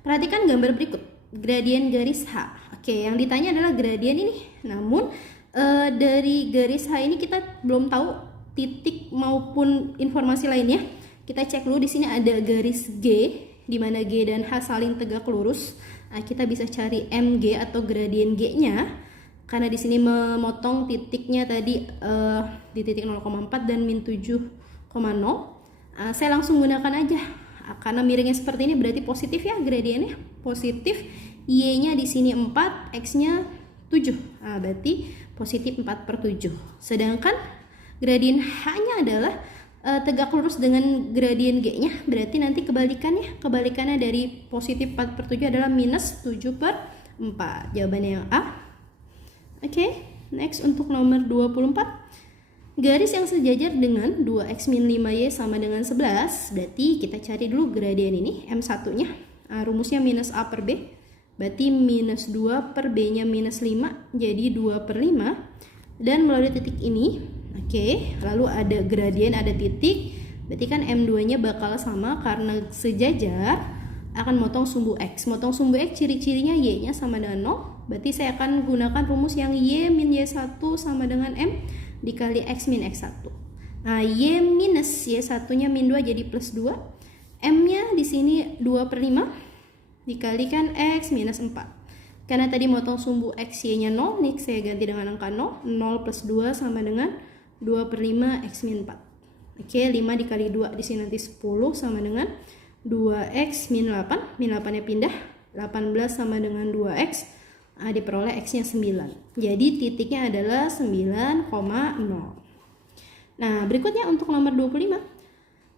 perhatikan gambar berikut. Gradien garis H. Oke, yang ditanya adalah gradien ini. Namun dari garis H ini kita belum tahu titik maupun informasi lainnya. Kita cek dulu, di sini ada garis G, di mana G dan H saling tegak lurus. Kita bisa cari MG atau gradien G-nya. Karena di sini memotong titiknya tadi di titik 0,4 dan min 7,0. Saya langsung gunakan aja. Karena miringnya seperti ini berarti positif ya gradiennya. Positif. Y-nya di sini 4, X-nya 7. Berarti positif 4 per 7. Sedangkan gradien H-nya adalah tegak lurus dengan gradien G-nya. Berarti nanti kebalikannya dari positif 4 per 7 adalah minus 7 per 4. Jawabannya yang A. Oke, next untuk nomor 24. Garis yang sejajar dengan 2x min 5y sama dengan 11. Berarti kita cari dulu gradien ini, M1-nya. Rumusnya minus A per B. Berarti minus 2 per B-nya minus 5. Jadi 2 per 5. Dan melalui titik ini, oke, lalu ada gradien, ada titik. Berarti kan M2-nya bakal sama karena sejajar. Akan motong sumbu X. Motong sumbu X ciri-cirinya Y-nya sama dengan 0. Berarti saya akan gunakan rumus yang Y min Y1 sama dengan M dikali X min X1. Nah, Y minus Y1-nya min 2 jadi plus 2. M-nya di sini 2 per 5 dikalikan X minus 4. Karena tadi motong sumbu X, Y-nya 0, nih saya ganti dengan angka 0. 0 plus 2 sama dengan 2 per 5 X min 4. Oke, 5 dikali 2 di sini nanti 10 sama dengan 2x min 8, min 8 nya pindah, 18 sama dengan 2x, diperoleh x-nya 9. Jadi titiknya adalah 9,0. Nah, berikutnya untuk nomor 25.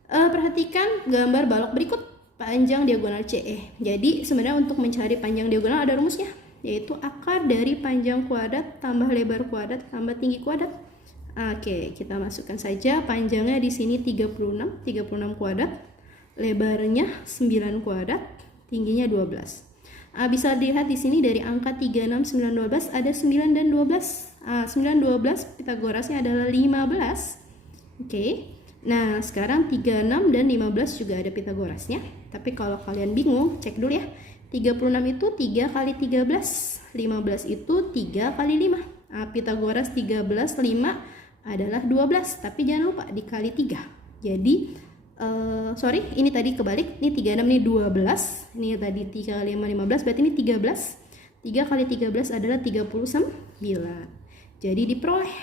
Perhatikan gambar balok berikut, panjang diagonal CE. Jadi sebenarnya untuk mencari panjang diagonal ada rumusnya, yaitu akar dari panjang kuadrat tambah lebar kuadrat tambah tinggi kuadrat. Oke, kita masukkan saja panjangnya di sini 36 kuadrat. Lebarnya 9 kuadrat, tingginya 12. Bisa dilihat di sini dari angka 3, 6, 9, 12 ada 9 dan 12. 9, 12 Pitagorasnya adalah 15. Oke. Nah, sekarang 3, 6 dan 15 juga ada Pitagorasnya. Tapi kalau kalian bingung, cek dulu ya. 36 itu 3 kali 13. 15 itu 3 kali 5. Pitagoras 13, 5 adalah 12. Tapi jangan lupa dikali 3. Jadi ini tadi kebalik, ini 36, ini 12, ini tadi 3 kali 5, 15, berarti ini 13. 3 kali 13 adalah 39. Jadi diperoleh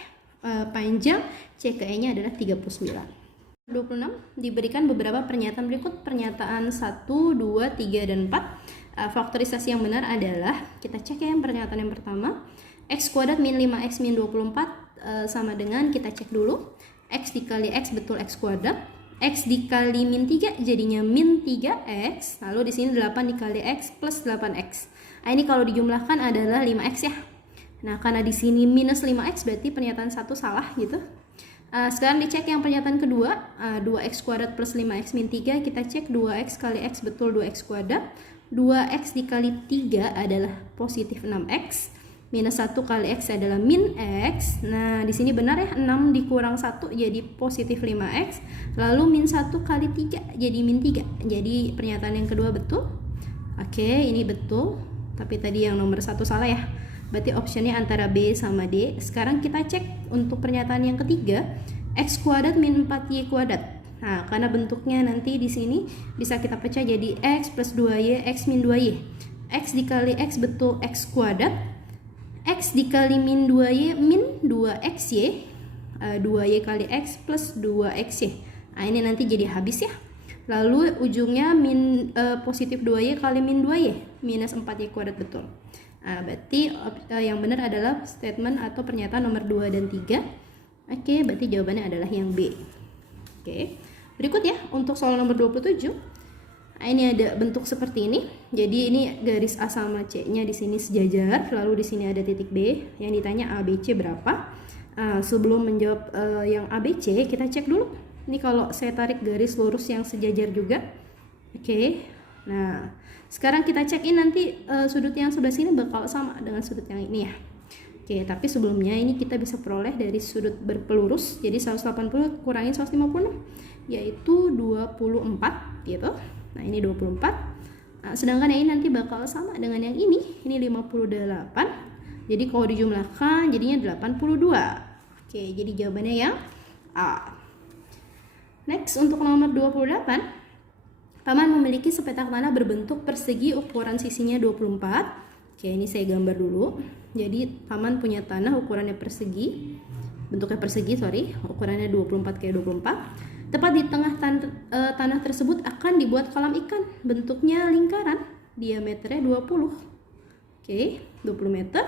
panjang CKE-nya adalah 39. 26 diberikan beberapa pernyataan berikut, pernyataan 1, 2, 3, dan 4. Faktorisasi yang benar adalah, kita cek ya yang pernyataan yang pertama, x kuadrat min 5x min 24 sama dengan, kita cek dulu, x dikali x betul x kuadrat. X dikali min 3 jadinya min 3x, lalu di sini 8 dikali x plus 8x. Ini kalau dijumlahkan adalah 5x ya. Nah, karena di sini minus 5x berarti pernyataan 1 salah gitu. Sekarang dicek yang pernyataan kedua, 2x kuadrat plus 5x min 3, kita cek 2x kali x betul 2x kuadrat. 2x dikali 3 adalah positif 6x. Minus 1 kali x adalah min x. Nah, di sini benar ya, 6 dikurang 1 jadi positif 5x. Lalu min 1 kali 3 jadi min 3. Jadi pernyataan yang kedua betul. Oke, ini betul. Tapi tadi yang nomor 1 salah ya. Berarti optionnya antara B sama D. Sekarang kita cek untuk pernyataan yang ketiga, x kuadrat min 4y kuadrat. Nah, karena bentuknya nanti di sini bisa kita pecah jadi x plus 2y, x min 2y. X dikali x betul x kuadrat. X dikali min 2y min 2xy, 2y kali x plus 2xy. Ini nanti jadi habis ya. Lalu ujungnya min positif 2y kali min 2y, minus 4y kuadrat betul. Berarti yang benar adalah statement atau pernyataan nomor 2 dan 3. Oke, berarti jawabannya adalah yang B. Oke, berikut ya untuk soal nomor 27. Ini ada bentuk seperti ini. Jadi ini garis A sama C-nya di sini sejajar, lalu di sini ada titik B. Yang ditanya ABC berapa? Sebelum menjawab yang ABC, kita cek dulu. Ini kalau saya tarik garis lurus yang sejajar juga. Oke. Nah, sekarang kita cek ini nanti sudut yang sebelah sini bakal sama dengan sudut yang ini ya. Oke, tapi sebelumnya ini kita bisa peroleh dari sudut berpelurus. Jadi 180 kurangi 150 yaitu 24 gitu. Nah, ini 24. Sedangkan yang ini nanti bakal sama dengan yang ini. Ini 58. Jadi kalau dijumlahkan jadinya 82. Oke, jadi jawabannya yang A. Next untuk nomor 28. Paman memiliki sepetak tanah berbentuk persegi, ukuran sisinya 24. Oke, ini saya gambar dulu. Jadi paman punya tanah ukurannya persegi. Bentuknya persegi, ukurannya 24 kali 24. Tepat di tengah tanah tersebut akan dibuat kolam ikan. Bentuknya lingkaran, diameternya 20. Oke, 20 meter.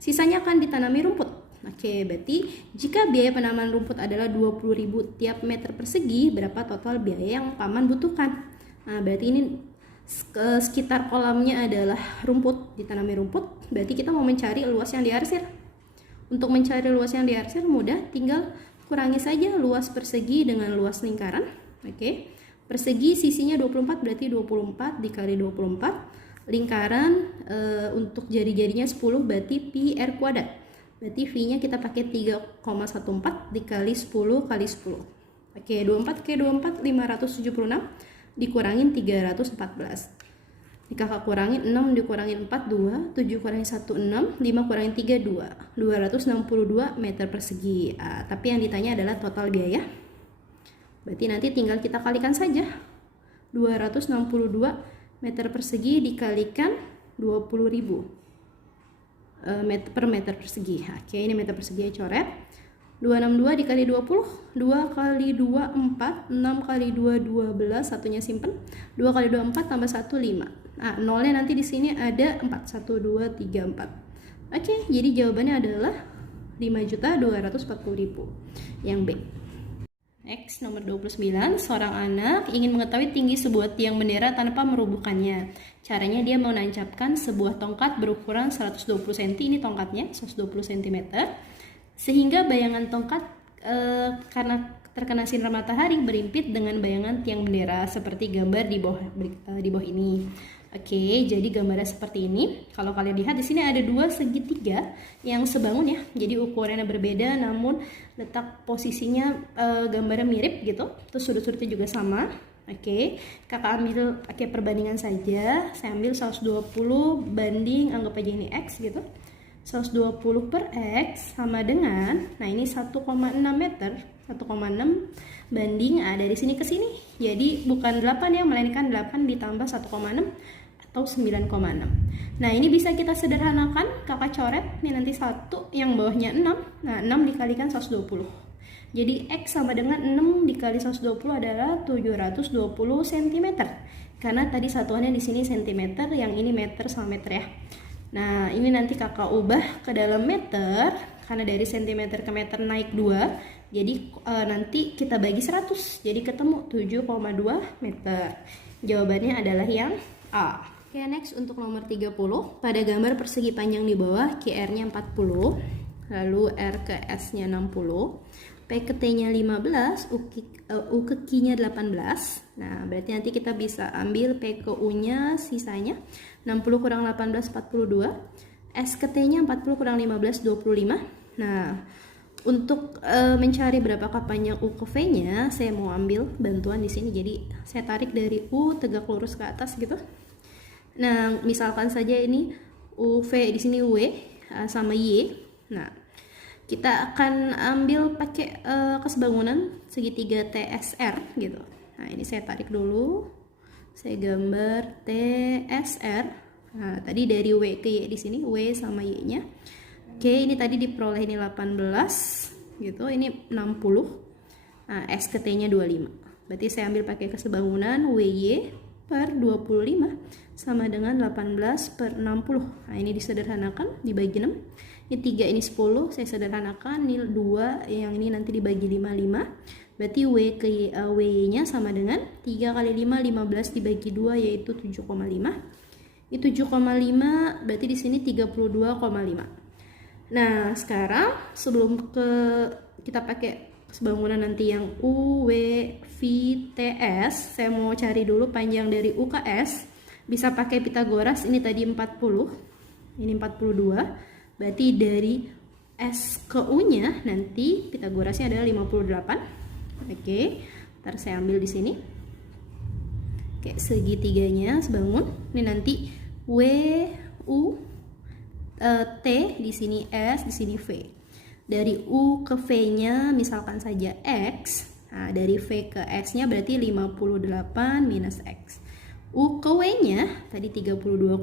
Sisanya akan ditanami rumput. Oke, berarti jika biaya penanaman rumput adalah 20.000 tiap meter persegi, berapa total biaya yang paman butuhkan? Nah, berarti ini sekitar kolamnya adalah rumput, ditanami rumput, berarti kita mau mencari luas yang diarsir. Untuk mencari luas yang diarsir mudah, tinggal kurangi saja luas persegi dengan luas lingkaran. Oke. Persegi sisinya 24, berarti 24 dikali 24. Lingkaran untuk jari-jarinya 10, berarti pi r kuadrat. Berarti V-nya kita pakai 3,14 dikali 10 kali 10. Oke, 24 kali 24 576 dikurangin 314. Ini kakak kurangin 6 dikurangin 4 2, 7 kurangin 1 6, 5 kurangin 3 2, 262 meter persegi. Tapi yang ditanya adalah total biaya. Berarti nanti tinggal kita kalikan saja. 262 meter persegi dikalikan 20.000 per meter persegi. Oke, ini meter persegi coret. 262 dikali 20, 2 kali 2 4, 6 kali 2 12, satunya simpen. 2 kali 2 4 tambah 1 5. Nah, nolnya nanti di sini ada 4, 1 2 3 4. Oke, jadi jawabannya adalah 5.240.000 yang B. Next, nomor 29, seorang anak ingin mengetahui tinggi sebuah tiang bendera tanpa merubuhkannya. Caranya dia menancapkan sebuah tongkat berukuran 120 cm, ini tongkatnya 120 cm, sehingga bayangan tongkat karena terkena sinar matahari berimpit dengan bayangan tiang bendera seperti gambar di bawah ini. Oke, jadi gambarnya seperti ini. Kalau kalian lihat di sini ada dua segitiga yang sebangun ya. Jadi ukurannya berbeda, namun letak posisinya gambarnya mirip gitu. Terus sudut-sudutnya juga sama. Oke, kakak ambil pakai perbandingan saja. Saya ambil 120 banding, anggap aja ini X gitu. 120 per X sama dengan, nah ini 1,6 meter, 1,6 banding dari sini ke sini. Jadi bukan 8 ya, melainkan 8 ditambah 1,6 atau 9,6. Nah ini bisa kita sederhanakan, kakak coret, ini nanti 1 yang bawahnya 6, nah 6 dikalikan 120. Jadi X sama dengan 6 dikali 120 adalah 720 cm. Karena tadi satuannya di sini cm, yang ini meter sama meter ya. Nah ini nanti kakak ubah ke dalam meter, karena dari cm ke meter naik 2, jadi nanti kita bagi 100, jadi ketemu 7,2 meter. Jawabannya adalah yang A. Oke, next untuk nomor 30, pada gambar persegi panjang di bawah QR-nya 40, lalu R ke S-nya 60, P ke T-nya 15, U ke Q-nya 18. Nah, berarti nanti kita bisa ambil P ke U-nya sisanya 60 kurang 18 42, S ke T-nya 40 kurang 15 25. Nah, untuk mencari berapakah panjang U ke V-nya, saya mau ambil bantuan di sini. Jadi, saya tarik dari U tegak lurus ke atas gitu. Nah, misalkan saja ini UV di sini W sama Y. Nah, kita akan ambil pakai kesebangunan segitiga TSR gitu. Nah, ini saya tarik dulu. Saya gambar TSR. Nah, tadi dari W ke Y di sini, W sama Y-nya. Oke, ini tadi diperoleh ini 18 gitu, ini 60. Nah, S ke T-nya 25. Berarti saya ambil pakai kesebangunan WY per 25 sama dengan 18 per 60. Nah, ini disederhanakan, dibagi 6. Ini 3, ini 10, saya sederhanakan. Ini 2, yang ini nanti dibagi 5. Berarti W ke Y-nya sama dengan 3 kali 5, 15 dibagi 2, yaitu 7,5. Ini 7,5, berarti di sini 32,5. Nah, sekarang sebelum kita pakai kesebangunan nanti yang U, W, V, T, S, saya mau cari dulu panjang dari U ke S. Bisa pakai Pitagoras, ini tadi 40, ini 42. Berarti dari S ke U-nya nanti Pitagorasnya adalah 58. Oke, ntar saya ambil di sini. Oke, segitiganya sebangun. Ini nanti W, U, T, di sini S, di sini V. Dari U ke V-nya misalkan saja X. Nah, dari V ke S-nya berarti 58 minus X. U ke W-nya tadi 32,5.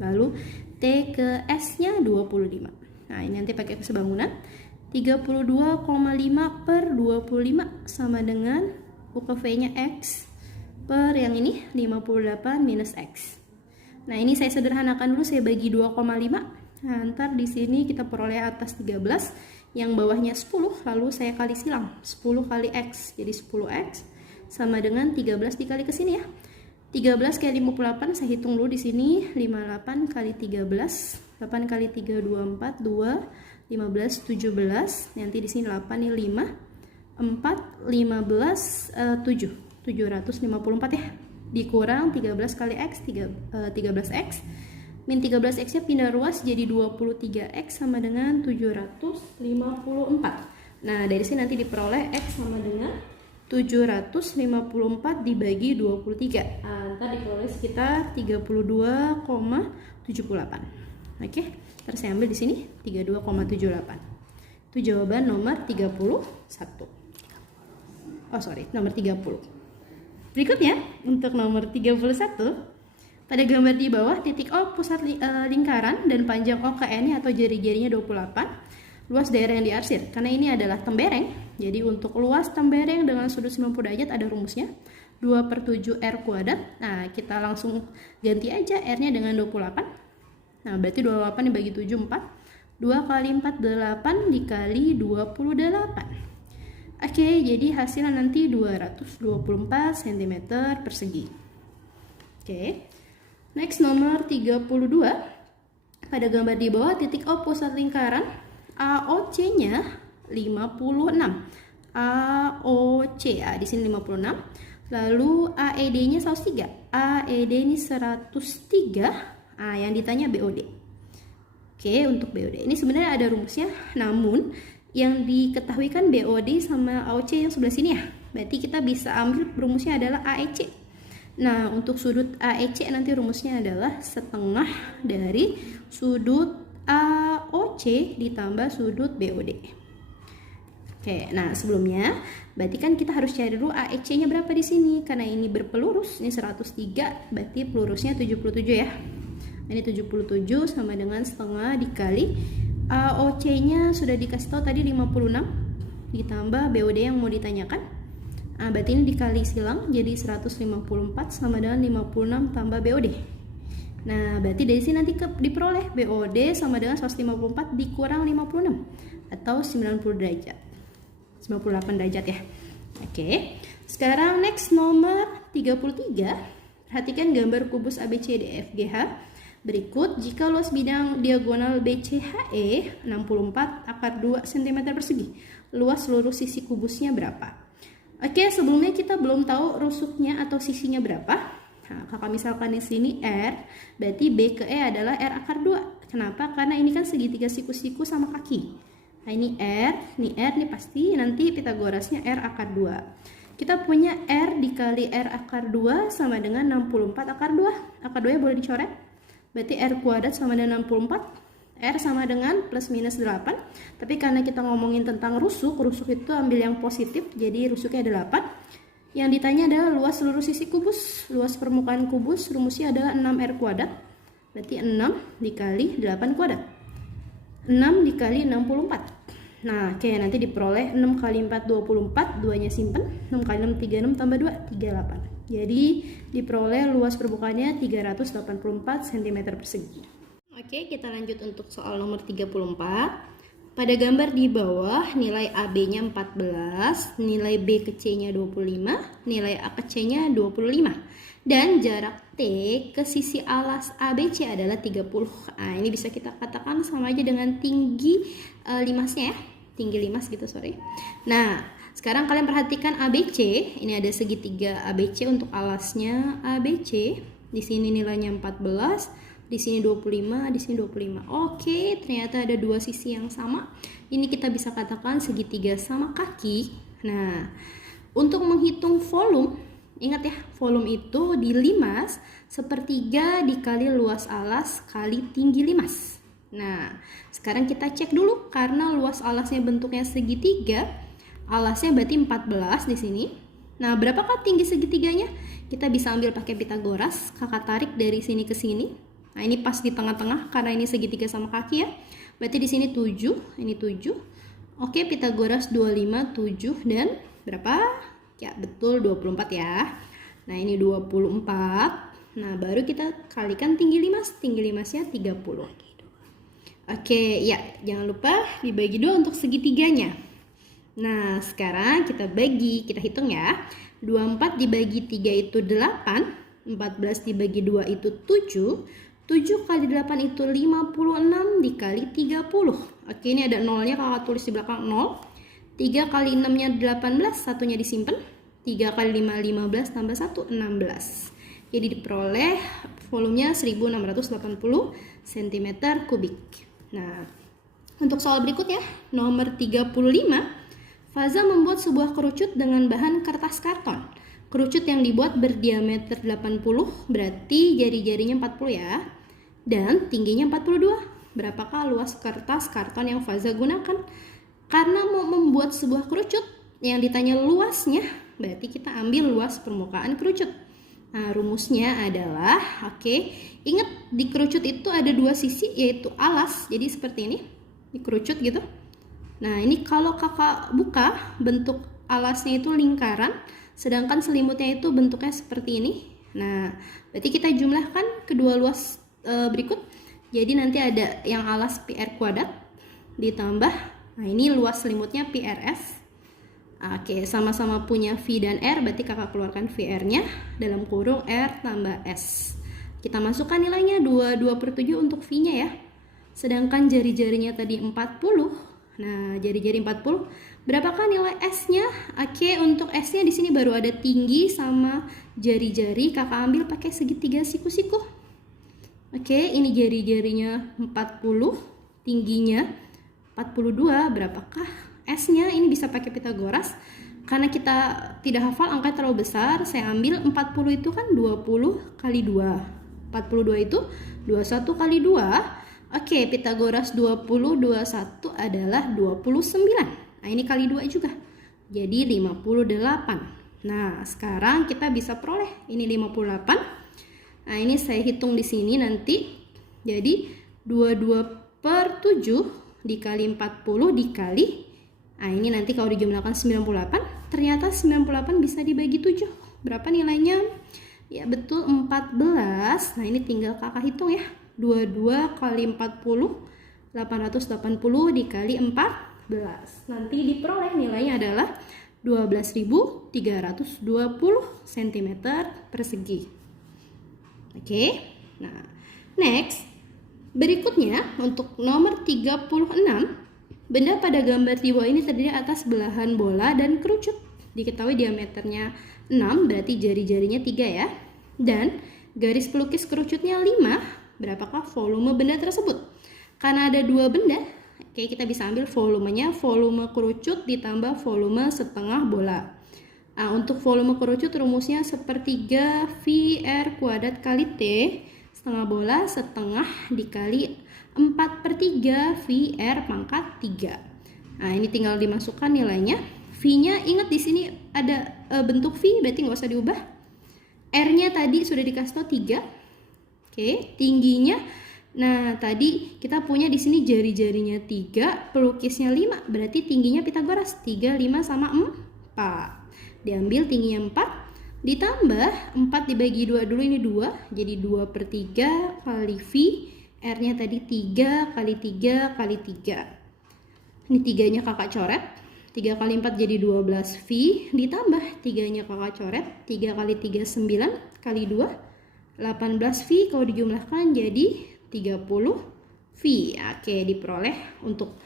Lalu T ke S-nya 25. Nah, ini nanti pakai kesebangunan. 32,5 per 25 sama dengan U ke V-nya X per yang ini 58 minus X. Nah, ini saya sederhanakan dulu, saya bagi 2,5. Nah, ntar di sini kita peroleh atas 13, yang bawahnya 10, lalu saya kali silang. 10 kali X, jadi 10X sama dengan 13 dikali ke sini ya. 13 kali 58 saya hitung dulu di sini. 58 kali 13. 8 kali 3 24, 2 15 17. Nanti di sini 8 nih 5 4 15 7. 754 ya. Dikurang 13 kali X 13X. Min 13X nya pindah ruas jadi 23X sama dengan 754. Nah dari sini nanti diperoleh X sama dengan 754 dibagi 23. Ntar diperoleh sekitar 32,78. Oke, terus saya ambil di sini 32,78. Itu jawaban nomor 31. Oh sorry, nomor 30. Berikutnya untuk nomor 31, pada gambar di bawah titik O pusat lingkaran dan panjang O ke N atau jari-jarinya 28. Luas daerah yang diarsir, karena ini adalah tembereng. Jadi untuk luas tembereng dengan sudut 90 derajat ada rumusnya 2/7 R kuadrat. Nah kita langsung ganti aja R nya dengan 28. Nah berarti 28 dibagi 7 4. 2 kali 4 8 dikali 28. Oke, jadi hasilnya nanti 224 cm persegi. Oke. Next nomor 32. Pada gambar di bawah titik O pusat lingkaran, AOC-nya 56. AOC ya, di sini 56. Lalu AED-nya 103. AED ini 103. Yang ditanya BOD. Oke, untuk BOD ini sebenarnya ada rumusnya, namun yang diketahui kan BOD sama AOC yang sebelah sini ya. Berarti kita bisa ambil rumusnya adalah AEC. Nah, untuk sudut AEC nanti rumusnya adalah setengah dari sudut AOC ditambah sudut BOD. Oke, nah sebelumnya berarti kan kita harus cari dulu AEC-nya berapa di sini. Karena ini berpelurus, ini 103, berarti pelurusnya 77 ya. Ini 77 sama dengan setengah dikali AOC-nya sudah dikasih tahu tadi 56 ditambah BOD yang mau ditanyakan. Berarti ini dikali silang jadi 154 sama dengan 56 tambah BOD. Nah, berarti dari sini nanti diperoleh BOD sama dengan 154 dikurang 56 atau 90 derajat. 98 derajat ya. Oke. Sekarang next nomor 33. Perhatikan gambar kubus ABCDEFGH. Berikut, jika luas bidang diagonal BCHE 64 akar 2 cm persegi, luas seluruh sisi kubusnya berapa? Oke, sebelumnya kita belum tahu rusuknya atau sisinya berapa. Nah, kakak misalkan di sini R, berarti B ke E adalah R akar 2. Kenapa? Karena ini kan segitiga siku-siku sama kaki. Nah, ini R, ini pasti nanti Pitagorasnya R akar 2. Kita punya R dikali R akar 2 sama dengan 64 akar 2. Akar 2 boleh dicoret. Berarti R kuadrat sama dengan 64. R sama dengan plus minus 8. Tapi karena kita ngomongin tentang rusuk itu ambil yang positif. Jadi rusuknya ada 8. Yang ditanya adalah luas seluruh sisi kubus. Luas permukaan kubus rumusnya adalah 6R kuadrat. Berarti 6 dikali 8 kuadrat. 6 dikali 64. Nah, oke, nanti diperoleh 6 kali 4 24. 2-nya simpen. 6 kali 6 36 tambah 2 38. Jadi diperoleh luas permukaannya 384 cm persegi. Oke, kita lanjut untuk soal nomor 34. Pada gambar di bawah nilai AB-nya 14, nilai B ke C-nya 25, nilai A ke C-nya 25. Dan jarak T ke sisi alas ABC adalah 30. Nah, ini bisa kita katakan sama aja dengan tinggi limasnya ya. Tinggi limas gitu, sorry. Nah, sekarang kalian perhatikan ABC, ini ada segitiga ABC untuk alasnya ABC. Di sini nilainya 14, di sini 25, di sini 25. Oke, ternyata ada dua sisi yang sama. Ini kita bisa katakan segitiga sama kaki. Nah, untuk menghitung volume, ingat ya, volume itu di limas sepertiga dikali luas alas kali tinggi limas. Nah, sekarang kita cek dulu karena luas alasnya bentuknya segitiga. Alasnya berarti 14 di sini. Nah, berapakah tinggi segitiganya? Kita bisa ambil pakai Pitagoras. Kakak tarik dari sini ke sini. Nah, ini pas di tengah-tengah karena ini segitiga sama kaki ya. Berarti di sini 7, ini 7. Oke, Pitagoras 25, 7 dan berapa? Ya, betul 24 ya. Nah, ini 24. Nah, baru kita kalikan tinggi limas. Tinggi limasnya 30. Oke, ya, jangan lupa dibagi 2 untuk segitiganya. Nah, sekarang kita hitung ya. 24 dibagi 3 itu 8. 14 dibagi 2 itu 7. 7 kali 8 itu 56 dikali 30. Oke, ini ada nolnya, kakak tulis di belakang 0. 3 kali 6 nya 18, satunya disimpan. 3 kali 5, 15 tambah 1, 16. Jadi diperoleh volumenya 1680 cm kubik. Nah, untuk soal berikutnya, nomor 35. Faza membuat sebuah kerucut dengan bahan kertas karton. Kerucut yang dibuat berdiameter 80, berarti jari-jarinya 40 ya. Dan tingginya 42. Berapakah luas kertas karton yang Faza gunakan? Karena mau membuat sebuah kerucut, yang ditanya luasnya, berarti kita ambil luas permukaan kerucut. Nah, rumusnya adalah, ingat di kerucut itu ada dua sisi, yaitu alas, jadi seperti ini, dikerucut gitu. Nah, ini kalau kakak buka, bentuk alasnya itu lingkaran, sedangkan selimutnya itu bentuknya seperti ini. Nah, berarti kita jumlahkan kedua luas berikut, jadi nanti ada yang alas PR kuadrat ditambah, nah ini luas selimutnya PRS. Oke, sama-sama punya V dan R, berarti kakak keluarkan VR-nya dalam kurung R tambah S. Kita masukkan nilainya 22/7 untuk V-nya ya. Sedangkan jari-jarinya tadi 40. Nah, jari-jari 40. Berapakah nilai S-nya? Oke, untuk S-nya di sini baru ada tinggi sama jari-jari, kakak ambil pakai segitiga siku-siku. Oke, ini jari-jarinya 40, tingginya 42, berapakah S-nya? Ini bisa pakai Pitagoras. Karena kita tidak hafal angka terlalu besar, saya ambil 40 itu kan 20 kali 2. 42 itu 21 kali 2. Oke, Pitagoras 20, 21 adalah 29. Nah, ini kali 2 juga. Jadi 58. Nah, sekarang kita bisa peroleh ini 58. Nah, ini saya hitung di sini nanti. Jadi 22/7 dikali 40 dikali, nah ini nanti kalau dijumlahkan 98, ternyata 98 bisa dibagi 7. Berapa nilainya? Ya betul, 14. Nah, ini tinggal kakak hitung ya. 22 kali 40, 880 dikali 14. Nanti diperoleh nilainya adalah 12.320 cm persegi. Oke. Nah, next. Berikutnya untuk nomor 36. Benda pada gambar di bawah ini terdiri atas belahan bola dan kerucut. Diketahui diameternya 6, berarti jari-jarinya 3 ya. Dan garis pelukis kerucutnya 5. Berapakah volume benda tersebut? Karena ada dua benda, kita bisa ambil volumenya, volume kerucut ditambah volume setengah bola. Nah, untuk volume kerucut rumusnya sepertiga VR kuadrat kali T, setengah bola setengah dikali 4/3 VR pangkat 3. Nah, ini tinggal dimasukkan nilainya. V-nya ingat di sini ada bentuk V, berarti nggak usah diubah. R-nya tadi sudah dikasih tahu 3. Oke, tingginya. Nah, tadi kita punya di sini jari-jarinya 3, pelukisnya 5, berarti tingginya Pitagoras 3, 5 sama 4. Diambil tingginya 4. Ditambah 4 dibagi 2 dulu, ini 2, jadi 2/3 kali V. R-nya tadi 3 kali 3 kali 3. Ini 3-nya kakak coret. 3 kali 4 jadi 12 V. Ditambah 3-nya kakak coret. 3 kali 3 9 kali 2 18 V. Kalau dijumlahkan jadi 30 V. Oke, diperoleh untuk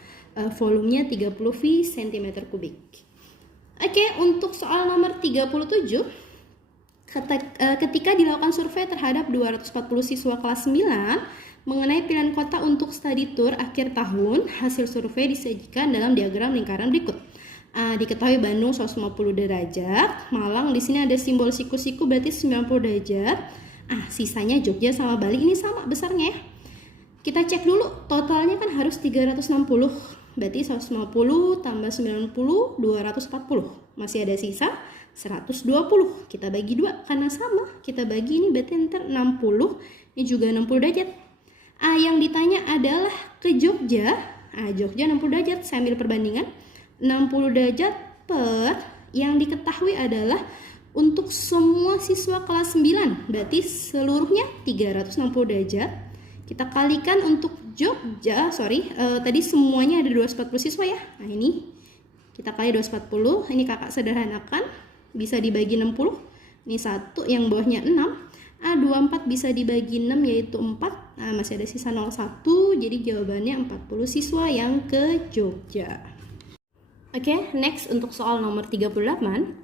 volumenya 30 V cm kubik. Oke, untuk soal nomor 37. Ketika dilakukan survei terhadap 240 siswa kelas 9 mengenai pilihan kota untuk study tour akhir tahun, hasil survei disajikan dalam diagram lingkaran berikut. Diketahui Bandung 150 derajat, Malang di sini ada simbol siku-siku berarti 90 derajat. Sisanya Jogja sama Bali ini sama besarnya ya. Kita cek dulu, totalnya kan harus 360. Berarti 150 tambah 90, 240. Masih ada sisa 120. Kita bagi 2 karena sama. Kita bagi ini berarti ntar 60. Ini juga 60 derajat. Yang ditanya adalah ke Jogja. Jogja 60 derajat. Saya ambil perbandingan. 60 derajat per yang diketahui adalah untuk semua siswa kelas 9. Berarti seluruhnya 360 derajat. Kita kalikan untuk Jogja, tadi semuanya ada 240 siswa ya. Nah, ini kita kali 240. Ini kakak sederhanakan. Bisa dibagi 60. Ini 1, yang bawahnya 6. A24 bisa dibagi 6 yaitu 4. Nah, masih ada sisa 01. Jadi jawabannya 40 siswa yang ke Jogja. Oke, next untuk soal nomor 38.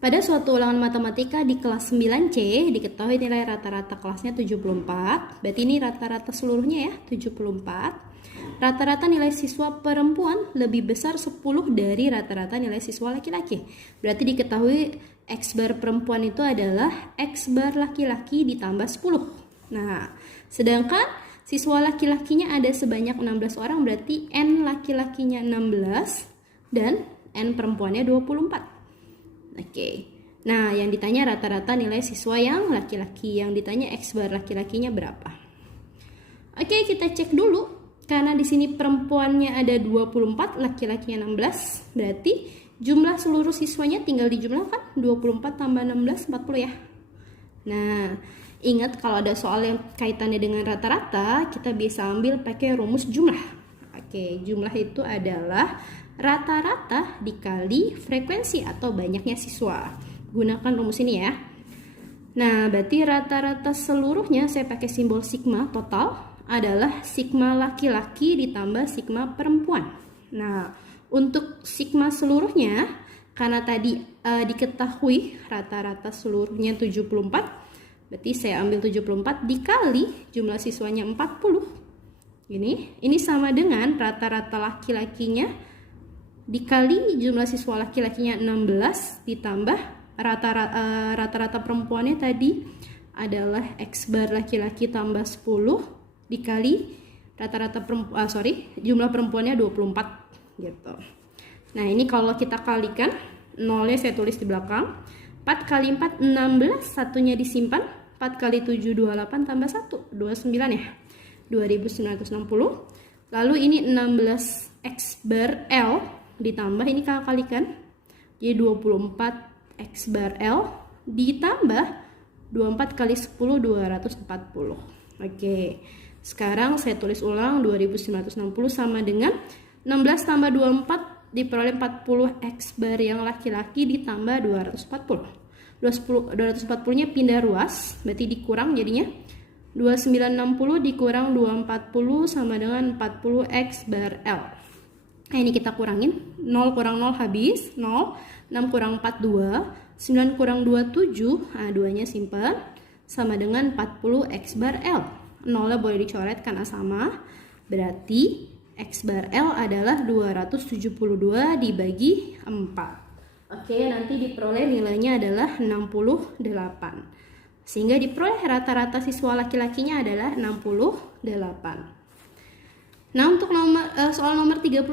Pada suatu ulangan matematika di kelas 9C diketahui nilai rata-rata kelasnya 74. Berarti ini rata-rata seluruhnya ya, 74. Rata-rata nilai siswa perempuan lebih besar 10 dari rata-rata nilai siswa laki-laki. Berarti diketahui X bar perempuan itu adalah X bar laki-laki ditambah 10. Nah, sedangkan siswa laki-lakinya ada sebanyak 16 orang, berarti N laki-lakinya 16 dan N perempuannya 24. Oke. Nah, yang ditanya rata-rata nilai siswa yang laki-laki, yang ditanya X bar laki-lakinya berapa. Oke, kita cek dulu. Karena di sini perempuannya ada 24, laki-lakinya 16, berarti jumlah seluruh siswanya tinggal dijumlahkan. 24 tambah 16, 40 ya. Nah, ingat kalau ada soal yang kaitannya dengan rata-rata, kita bisa ambil pakai rumus jumlah. Oke, jumlah itu adalah rata-rata dikali frekuensi atau banyaknya siswa. Gunakan rumus ini ya. Nah, berarti rata-rata seluruhnya saya pakai simbol sigma total adalah sigma laki-laki ditambah sigma perempuan. Nah, untuk sigma seluruhnya, karena tadi diketahui rata-rata seluruhnya 74, berarti saya ambil 74 dikali jumlah siswanya 40. Ini sama dengan rata-rata laki-lakinya dikali jumlah siswa laki-lakinya 16 ditambah rata-rata perempuannya tadi adalah X bar laki-laki tambah 10 dikali jumlah perempuannya 24 gitu. Nah, ini kalau kita kalikan, nolnya saya tulis di belakang. 4 kali 4 16, satunya disimpan. 4 kali 7 28 tambah 1 29 ya. 2960. Lalu ini 16 X bar L ditambah ini kakak kalikan, jadi 24 X bar L ditambah 24 kali 10 240. Oke, sekarang saya tulis ulang, 2960 sama dengan 16 tambah 24 diperoleh 40 X bar yang laki-laki ditambah 240. 240 nya pindah ruas, berarti dikurang jadinya 2960 dikurang 240 sama dengan 40 X bar L. Nah, ini kita kurangin, 0 kurang 0 habis, 0, 6 kurang 4, 2, 9 kurang 2, 7, nah 2-nya simpan, sama dengan 40 X bar L. 0-nya boleh dicoret karena sama, berarti X bar L adalah 272 dibagi 4. Oke, nanti diperoleh nilainya adalah 68. Sehingga diperoleh rata-rata siswa laki-lakinya adalah 68. Nah, untuk soal nomor 39,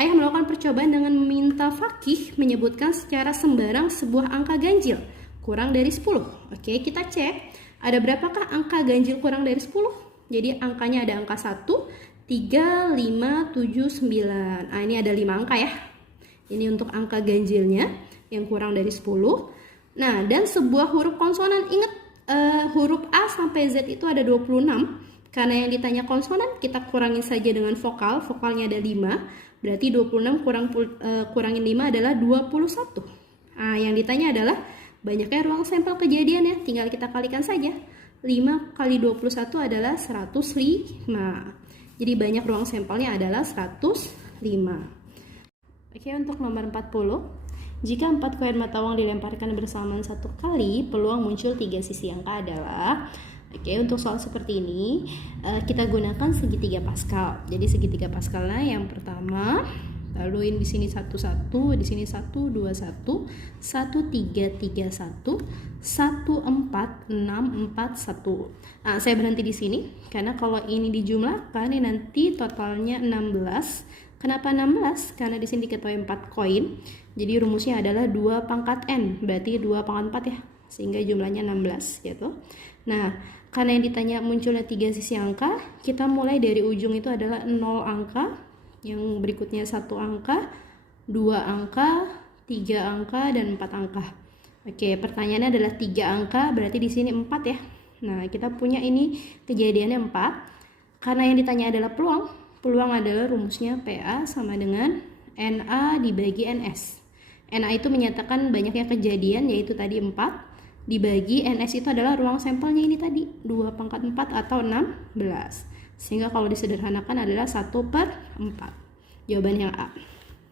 ayah melakukan percobaan dengan meminta Fakih menyebutkan secara sembarang sebuah angka ganjil kurang dari 10. Oke, kita cek ada berapakah angka ganjil kurang dari 10. Jadi angkanya ada angka 1, 3, 5, 7, 9. Nah, ini ada 5 angka ya. Ini untuk angka ganjilnya yang kurang dari 10. Nah, dan sebuah huruf konsonan, ingat huruf A sampai Z itu ada 26. Karena yang ditanya konsonan, kita kurangin saja dengan vokal. Vokalnya ada 5. Berarti 26 kurangin 5 adalah 21. Nah, yang ditanya adalah banyaknya ruang sampel kejadian ya. Tinggal kita kalikan saja. 5 kali 21 adalah 105. Jadi banyak ruang sampelnya adalah 105. Oke, untuk nomor 40. Jika 4 koin mata uang dilemparkan bersamaan 1 kali, peluang muncul 3 sisi angka adalah... Oke, untuk soal seperti ini kita gunakan segitiga Pascal. Jadi segitiga Pascalnya yang pertama, lalu ini di sini 1 1, di sini 1 2 1, 1 3 3 1, 1 4 6 4 1. Nah, saya berhenti di sini karena kalau ini dijumlahkan ini nanti totalnya 16. Kenapa 16? Karena di sini diketahui 4 koin. Jadi rumusnya adalah 2 pangkat n, berarti 2 pangkat 4 ya. Sehingga jumlahnya 16 gitu. Nah, karena yang ditanya munculnya 3 sisi angka, kita mulai dari ujung itu adalah 0 angka, yang berikutnya 1 angka, 2 angka, 3 angka, dan 4 angka. Oke, pertanyaannya adalah 3 angka, berarti di sini 4 ya. Nah, kita punya ini kejadiannya 4. Karena yang ditanya adalah peluang. Peluang adalah rumusnya PA sama dengan NA dibagi NS. NA itu menyatakan banyaknya kejadian, yaitu tadi 4. dibagi NS itu adalah ruang sampelnya ini tadi 2 pangkat 4 atau 16, sehingga kalau disederhanakan adalah 1/4. Jawaban yang A.